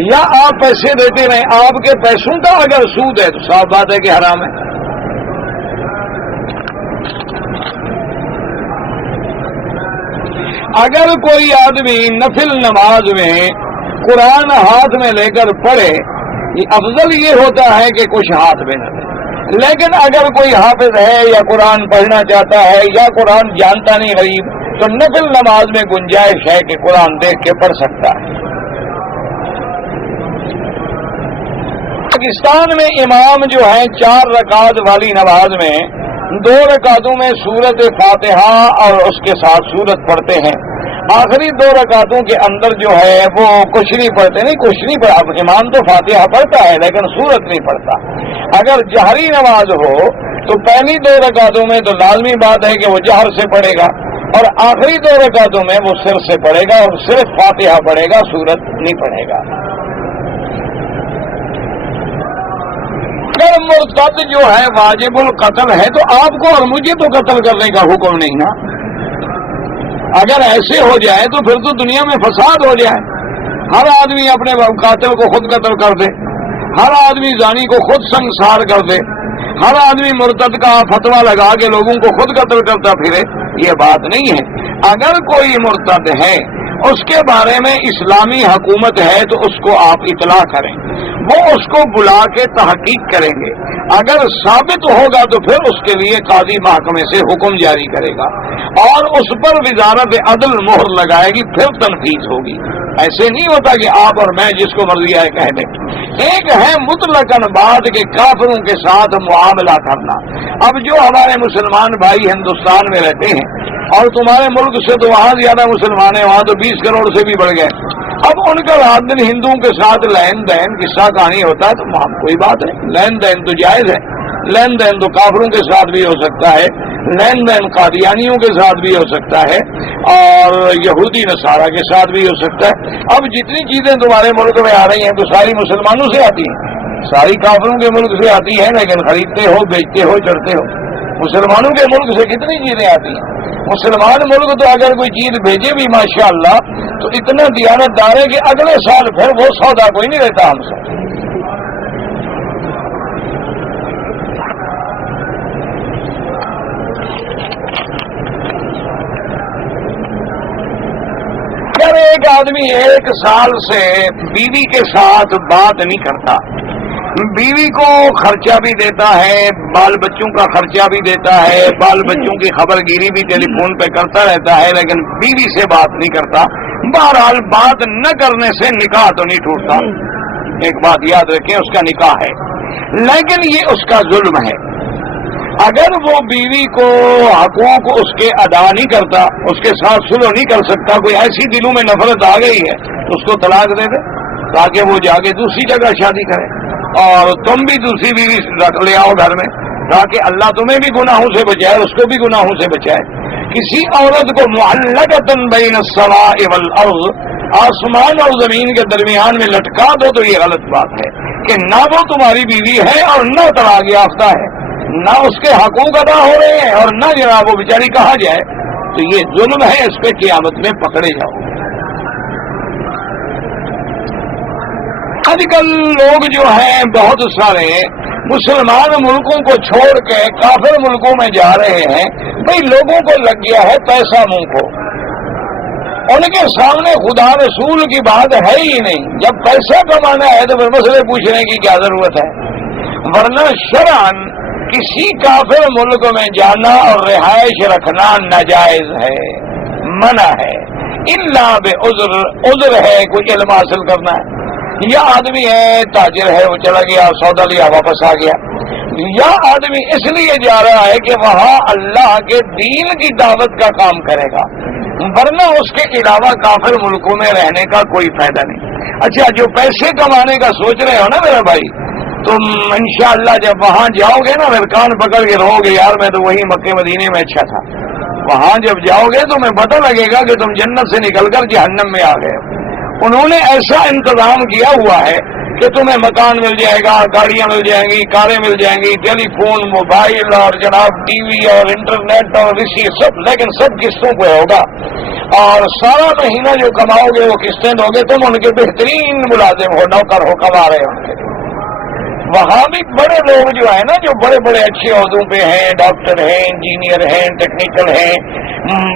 یا آپ پیسے دیتے رہیں، آپ کے پیسوں کا اگر سود ہے تو صاف بات ہے کہ حرام ہے۔ اگر کوئی آدمی نفل نماز میں قرآن ہاتھ میں لے کر پڑھے، افضل یہ ہوتا ہے کہ کچھ ہاتھ میں نہ دے، لیکن اگر کوئی حافظ ہے یا قرآن پڑھنا چاہتا ہے یا قرآن جانتا نہیں غریب، تو نفل نماز میں گنجائش ہے کہ قرآن دیکھ کے پڑھ سکتا ہے۔ پاکستان میں امام جو ہیں 4 رکعت والی نماز میں 2 رکعتوں میں سورت فاتحہ اور اس کے ساتھ سورت پڑھتے ہیں، آخری 2 رکعتوں کے اندر جو ہے وہ کچھ نہیں پڑھتے، نہیں کچھ نہیں پڑھا، امام تو فاتحہ پڑھتا ہے لیکن سورت نہیں پڑھتا۔ اگر جہری نماز ہو تو پہلی 2 رکعتوں میں تو لازمی بات ہے کہ وہ جہر سے پڑھے گا، اور آخری 2 رکعتوں میں وہ سر سے پڑھے گا اور صرف فاتحہ پڑھے گا، سورت نہیں پڑھے گا۔ اگر مرتد جو ہے واجب القتل ہے تو آپ کو اور مجھے تو قتل کرنے کا حکم نہیں نا۔ اگر ایسے ہو جائے تو پھر تو دنیا میں فساد ہو جائے، ہر آدمی اپنے قاتل کو خود قتل کر دے، ہر آدمی زانی کو خود سنسار کر دے، ہر آدمی مرتد کا فتویٰ لگا کے لوگوں کو خود قتل کرتا پھرے، یہ بات نہیں ہے۔ اگر کوئی مرتد ہے اس کے بارے میں اسلامی حکومت ہے تو اس کو آپ اطلاع کریں، وہ اس کو بلا کے تحقیق کریں گے، اگر ثابت ہوگا تو پھر اس کے لیے قاضی محکمے سے حکم جاری کرے گا اور اس پر وزارت عدل مہر لگائے گی، پھر تنفیذ ہوگی۔ ایسے نہیں ہوتا کہ آپ اور میں جس کو مرضی آئے کہہ دیں۔ ایک ہے مطلقاً بات کہ کافروں کے ساتھ معاملہ کرنا۔ اب جو ہمارے مسلمان بھائی ہندوستان میں رہتے ہیں اور تمہارے ملک سے تو وہاں زیادہ مسلمان ہیں، وہاں تو 20 کروڑ سے بھی بڑھ گئے، اب ان کا رات دن ہندوؤں کے ساتھ لین دین قصہ کہانی ہوتا ہے تو وہاں کوئی بات ہے، لین دین تو جائز ہے، لین دین تو کافروں کے ساتھ بھی ہو سکتا ہے، لین دین قادیانیوں کے ساتھ بھی ہو سکتا ہے اور یہودی نصارہ کے ساتھ بھی ہو سکتا ہے۔ اب جتنی چیزیں تمہارے ملک میں آ رہی ہیں تو ساری مسلمانوں سے آتی ہیں، ساری کافروں کے ملک سے آتی ہے، لیکن خریدتے ہو، بیچتے ہو، چڑھتے ہو۔ مسلمانوں کے ملک سے کتنی چیزیں آتی ہیں، مسلمان ملک تو اگر کوئی چیز بھیجے بھی ماشاءاللہ تو اتنا دیانت دار ہے کہ اگلے سال پھر وہ سودا کوئی نہیں رہتا ہم سے۔ اگر ایک آدمی 1 سال سے بیوی کے ساتھ بات نہیں کرتا، بیوی کو خرچہ بھی دیتا ہے، بال بچوں کا خرچہ بھی دیتا ہے، بال بچوں کی خبر گیری بھی ٹیلی فون پہ کرتا رہتا ہے، لیکن بیوی سے بات نہیں کرتا، بہرحال بات نہ کرنے سے نکاح تو نہیں ٹوٹتا، ایک بات یاد رکھیں، اس کا نکاح ہے، لیکن یہ اس کا ظلم ہے۔ اگر وہ بیوی کو حقوق اس کے ادا نہیں کرتا، اس کے ساتھ سلو نہیں کر سکتا، کوئی ایسی دلوں میں نفرت آ گئی ہے تو اس کو طلاق دے دے تاکہ وہ جا کے دوسری جگہ شادی کرے، اور تم بھی دوسری بیوی رکھ لے آؤ گھر میں تاکہ اللہ تمہیں بھی گناہوں سے بچائے، اس کو بھی گناہوں سے بچائے۔ کسی عورت کو معلقۃ بین السماء والارض، آسمان اور زمین کے درمیان میں لٹکا دو تو یہ غلط بات ہے کہ نہ وہ تمہاری بیوی ہے اور نہ طلاق یافتہ ہے، نہ اس کے حقوق ادا ہو رہے ہیں اور نہ جناب وہ بیچاری کہا جائے، تو یہ ظلم ہے، اس پہ قیامت میں پکڑے جاؤ۔ آج کل لوگ جو ہیں بہت سارے مسلمان ملکوں کو چھوڑ کے کافر ملکوں میں جا رہے ہیں، بھئی لوگوں کو لگ گیا ہے پیسہ منہ کو، ان کے سامنے خدا رسول کی بات ہے ہی نہیں، جب پیسہ کمانا ہے تو پھر مسئلے پوچھنے کی کیا ضرورت ہے، ورنہ شرعاً کسی کافر ملک میں جانا اور رہائش رکھنا ناجائز ہے، منع ہے، الا بعذر، عذر ہے، کوئی علم حاصل کرنا ہے، یا آدمی ہے تاجر ہے، وہ چلا گیا سودا لیا واپس آ گیا، یا آدمی اس لیے جا رہا ہے کہ وہاں اللہ کے دین کی دعوت کا کام کرے گا، ورنہ اس کے علاوہ کافر ملکوں میں رہنے کا کوئی فائدہ نہیں۔ اچھا، جو پیسے کمانے کا سوچ رہے ہو نا میرا بھائی، تم انشاءاللہ جب وہاں جاؤ گے نا، میرے کان پکڑ کے رہو گے، یار میں تو وہی مکے مدینے میں اچھا تھا، وہاں جب جاؤ گے تو تمہیں پتہ لگے گا کہ تم جنت سے نکل کر جہنم میں آ گئے ہو۔ انہوں نے ایسا انتظام کیا ہوا ہے کہ تمہیں مکان مل جائے گا، گاڑیاں مل جائیں گی، کاریں مل جائیں گی، ٹیلی فون، موبائل اور جناب ٹی وی اور انٹرنیٹ اور اسی سب، لیکن سب قسطوں پہ ہوگا، اور سارا مہینہ جو کماؤ گے وہ قسطیں دو گے، تم ان کے بہترین ملازم ہو، نوکر ہو، کما رہے ہو ان کے۔ وہاں بھی بڑے لوگ جو ہے نا، جو بڑے بڑے اچھے عہدوں پہ ہیں، ڈاکٹر ہیں، انجینئر ہیں، ٹیکنیکل ہیں،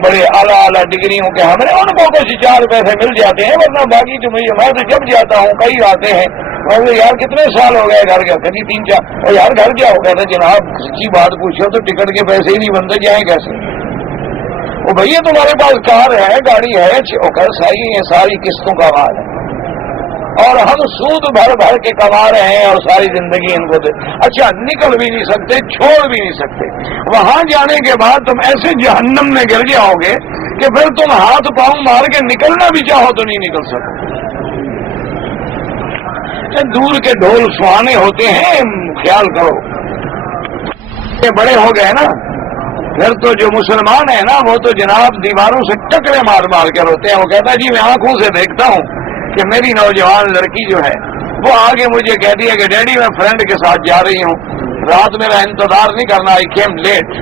بڑے اعلیٰ اعلیٰ ڈگریوں کے، ہمیں ان کو کچھ چار پیسے مل جاتے ہیں، ورنہ باقی تو میں تو جب جاتا ہوں کئی آتے ہیں، میں یار کتنے سال ہو گئے گھر گیا، کبھی 3-4، اور یار گھر کیا ہو گیا تھا جناب، سچی بات پوچھو تو ٹکٹ کے پیسے ہی نہیں بنتے، جائیں کیسے؟ وہ بھیا تمہارے پاس کار ہے، گاڑی ہے، صحیح ہے، ساری قسطوں کا مال ہے، اور ہم سود بھر بھر کے کما رہے ہیں اور ساری زندگی ان کو دے۔ اچھا، نکل بھی نہیں سکتے، چھوڑ بھی نہیں سکتے، وہاں جانے کے بعد تم ایسے جہنم میں گر جاؤ گے کہ پھر تم ہاتھ پاؤں مار کے نکلنا بھی چاہو تو نہیں نکل سکتے۔ دور کے ڈھول سہانے ہوتے ہیں، خیال کرو، یہ بڑے ہو گئے نا، پھر تو جو مسلمان ہے نا وہ تو جناب دیواروں سے ٹکرے مار مار کے روتے ہیں۔ وہ کہتا ہے جی میں آنکھوں سے دیکھتا ہوں کہ میری نوجوان لڑکی جو ہے وہ آگے مجھے کہتی ہے کہ ڈیڈی میں فرینڈ کے ساتھ جا رہی ہوں، رات میرا انتظار نہیں کرنا، آئی کیم لیٹ۔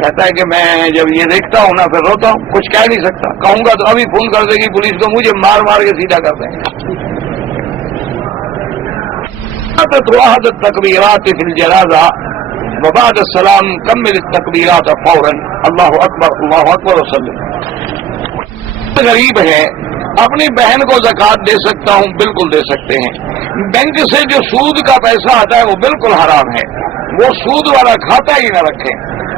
کہتا ہے کہ میں جب یہ دیکھتا ہوں نا پھر روتا ہوں، کچھ کہہ نہیں سکتا، کہوں گا تو ابھی فون کر دے گی پولیس کو، مجھے مار مار کے سیدھا کر دیں گے۔ التکبیرات فی الجنازہ وبعد السلام کمل التکبیرات فوراً، اللہ اکبر اللہ اکبر وسلم۔ غریب ہے، اپنی بہن کو زکوٰۃ دے سکتا ہوں، بالکل دے سکتے ہیں۔ بینک سے جو سود کا پیسہ آتا ہے وہ بالکل حرام ہے، وہ سود والا کھاتا ہی نہ رکھیں،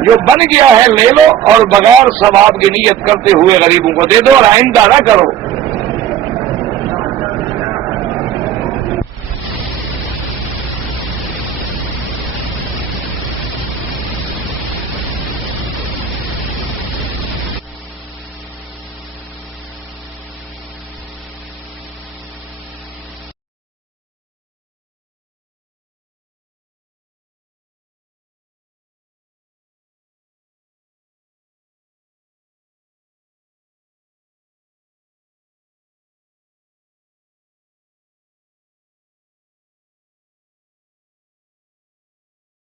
جو بن گیا ہے لے لو اور بغیر ثواب کی نیت کرتے ہوئے غریبوں کو دے دو، اور آئندہ نہ کرو۔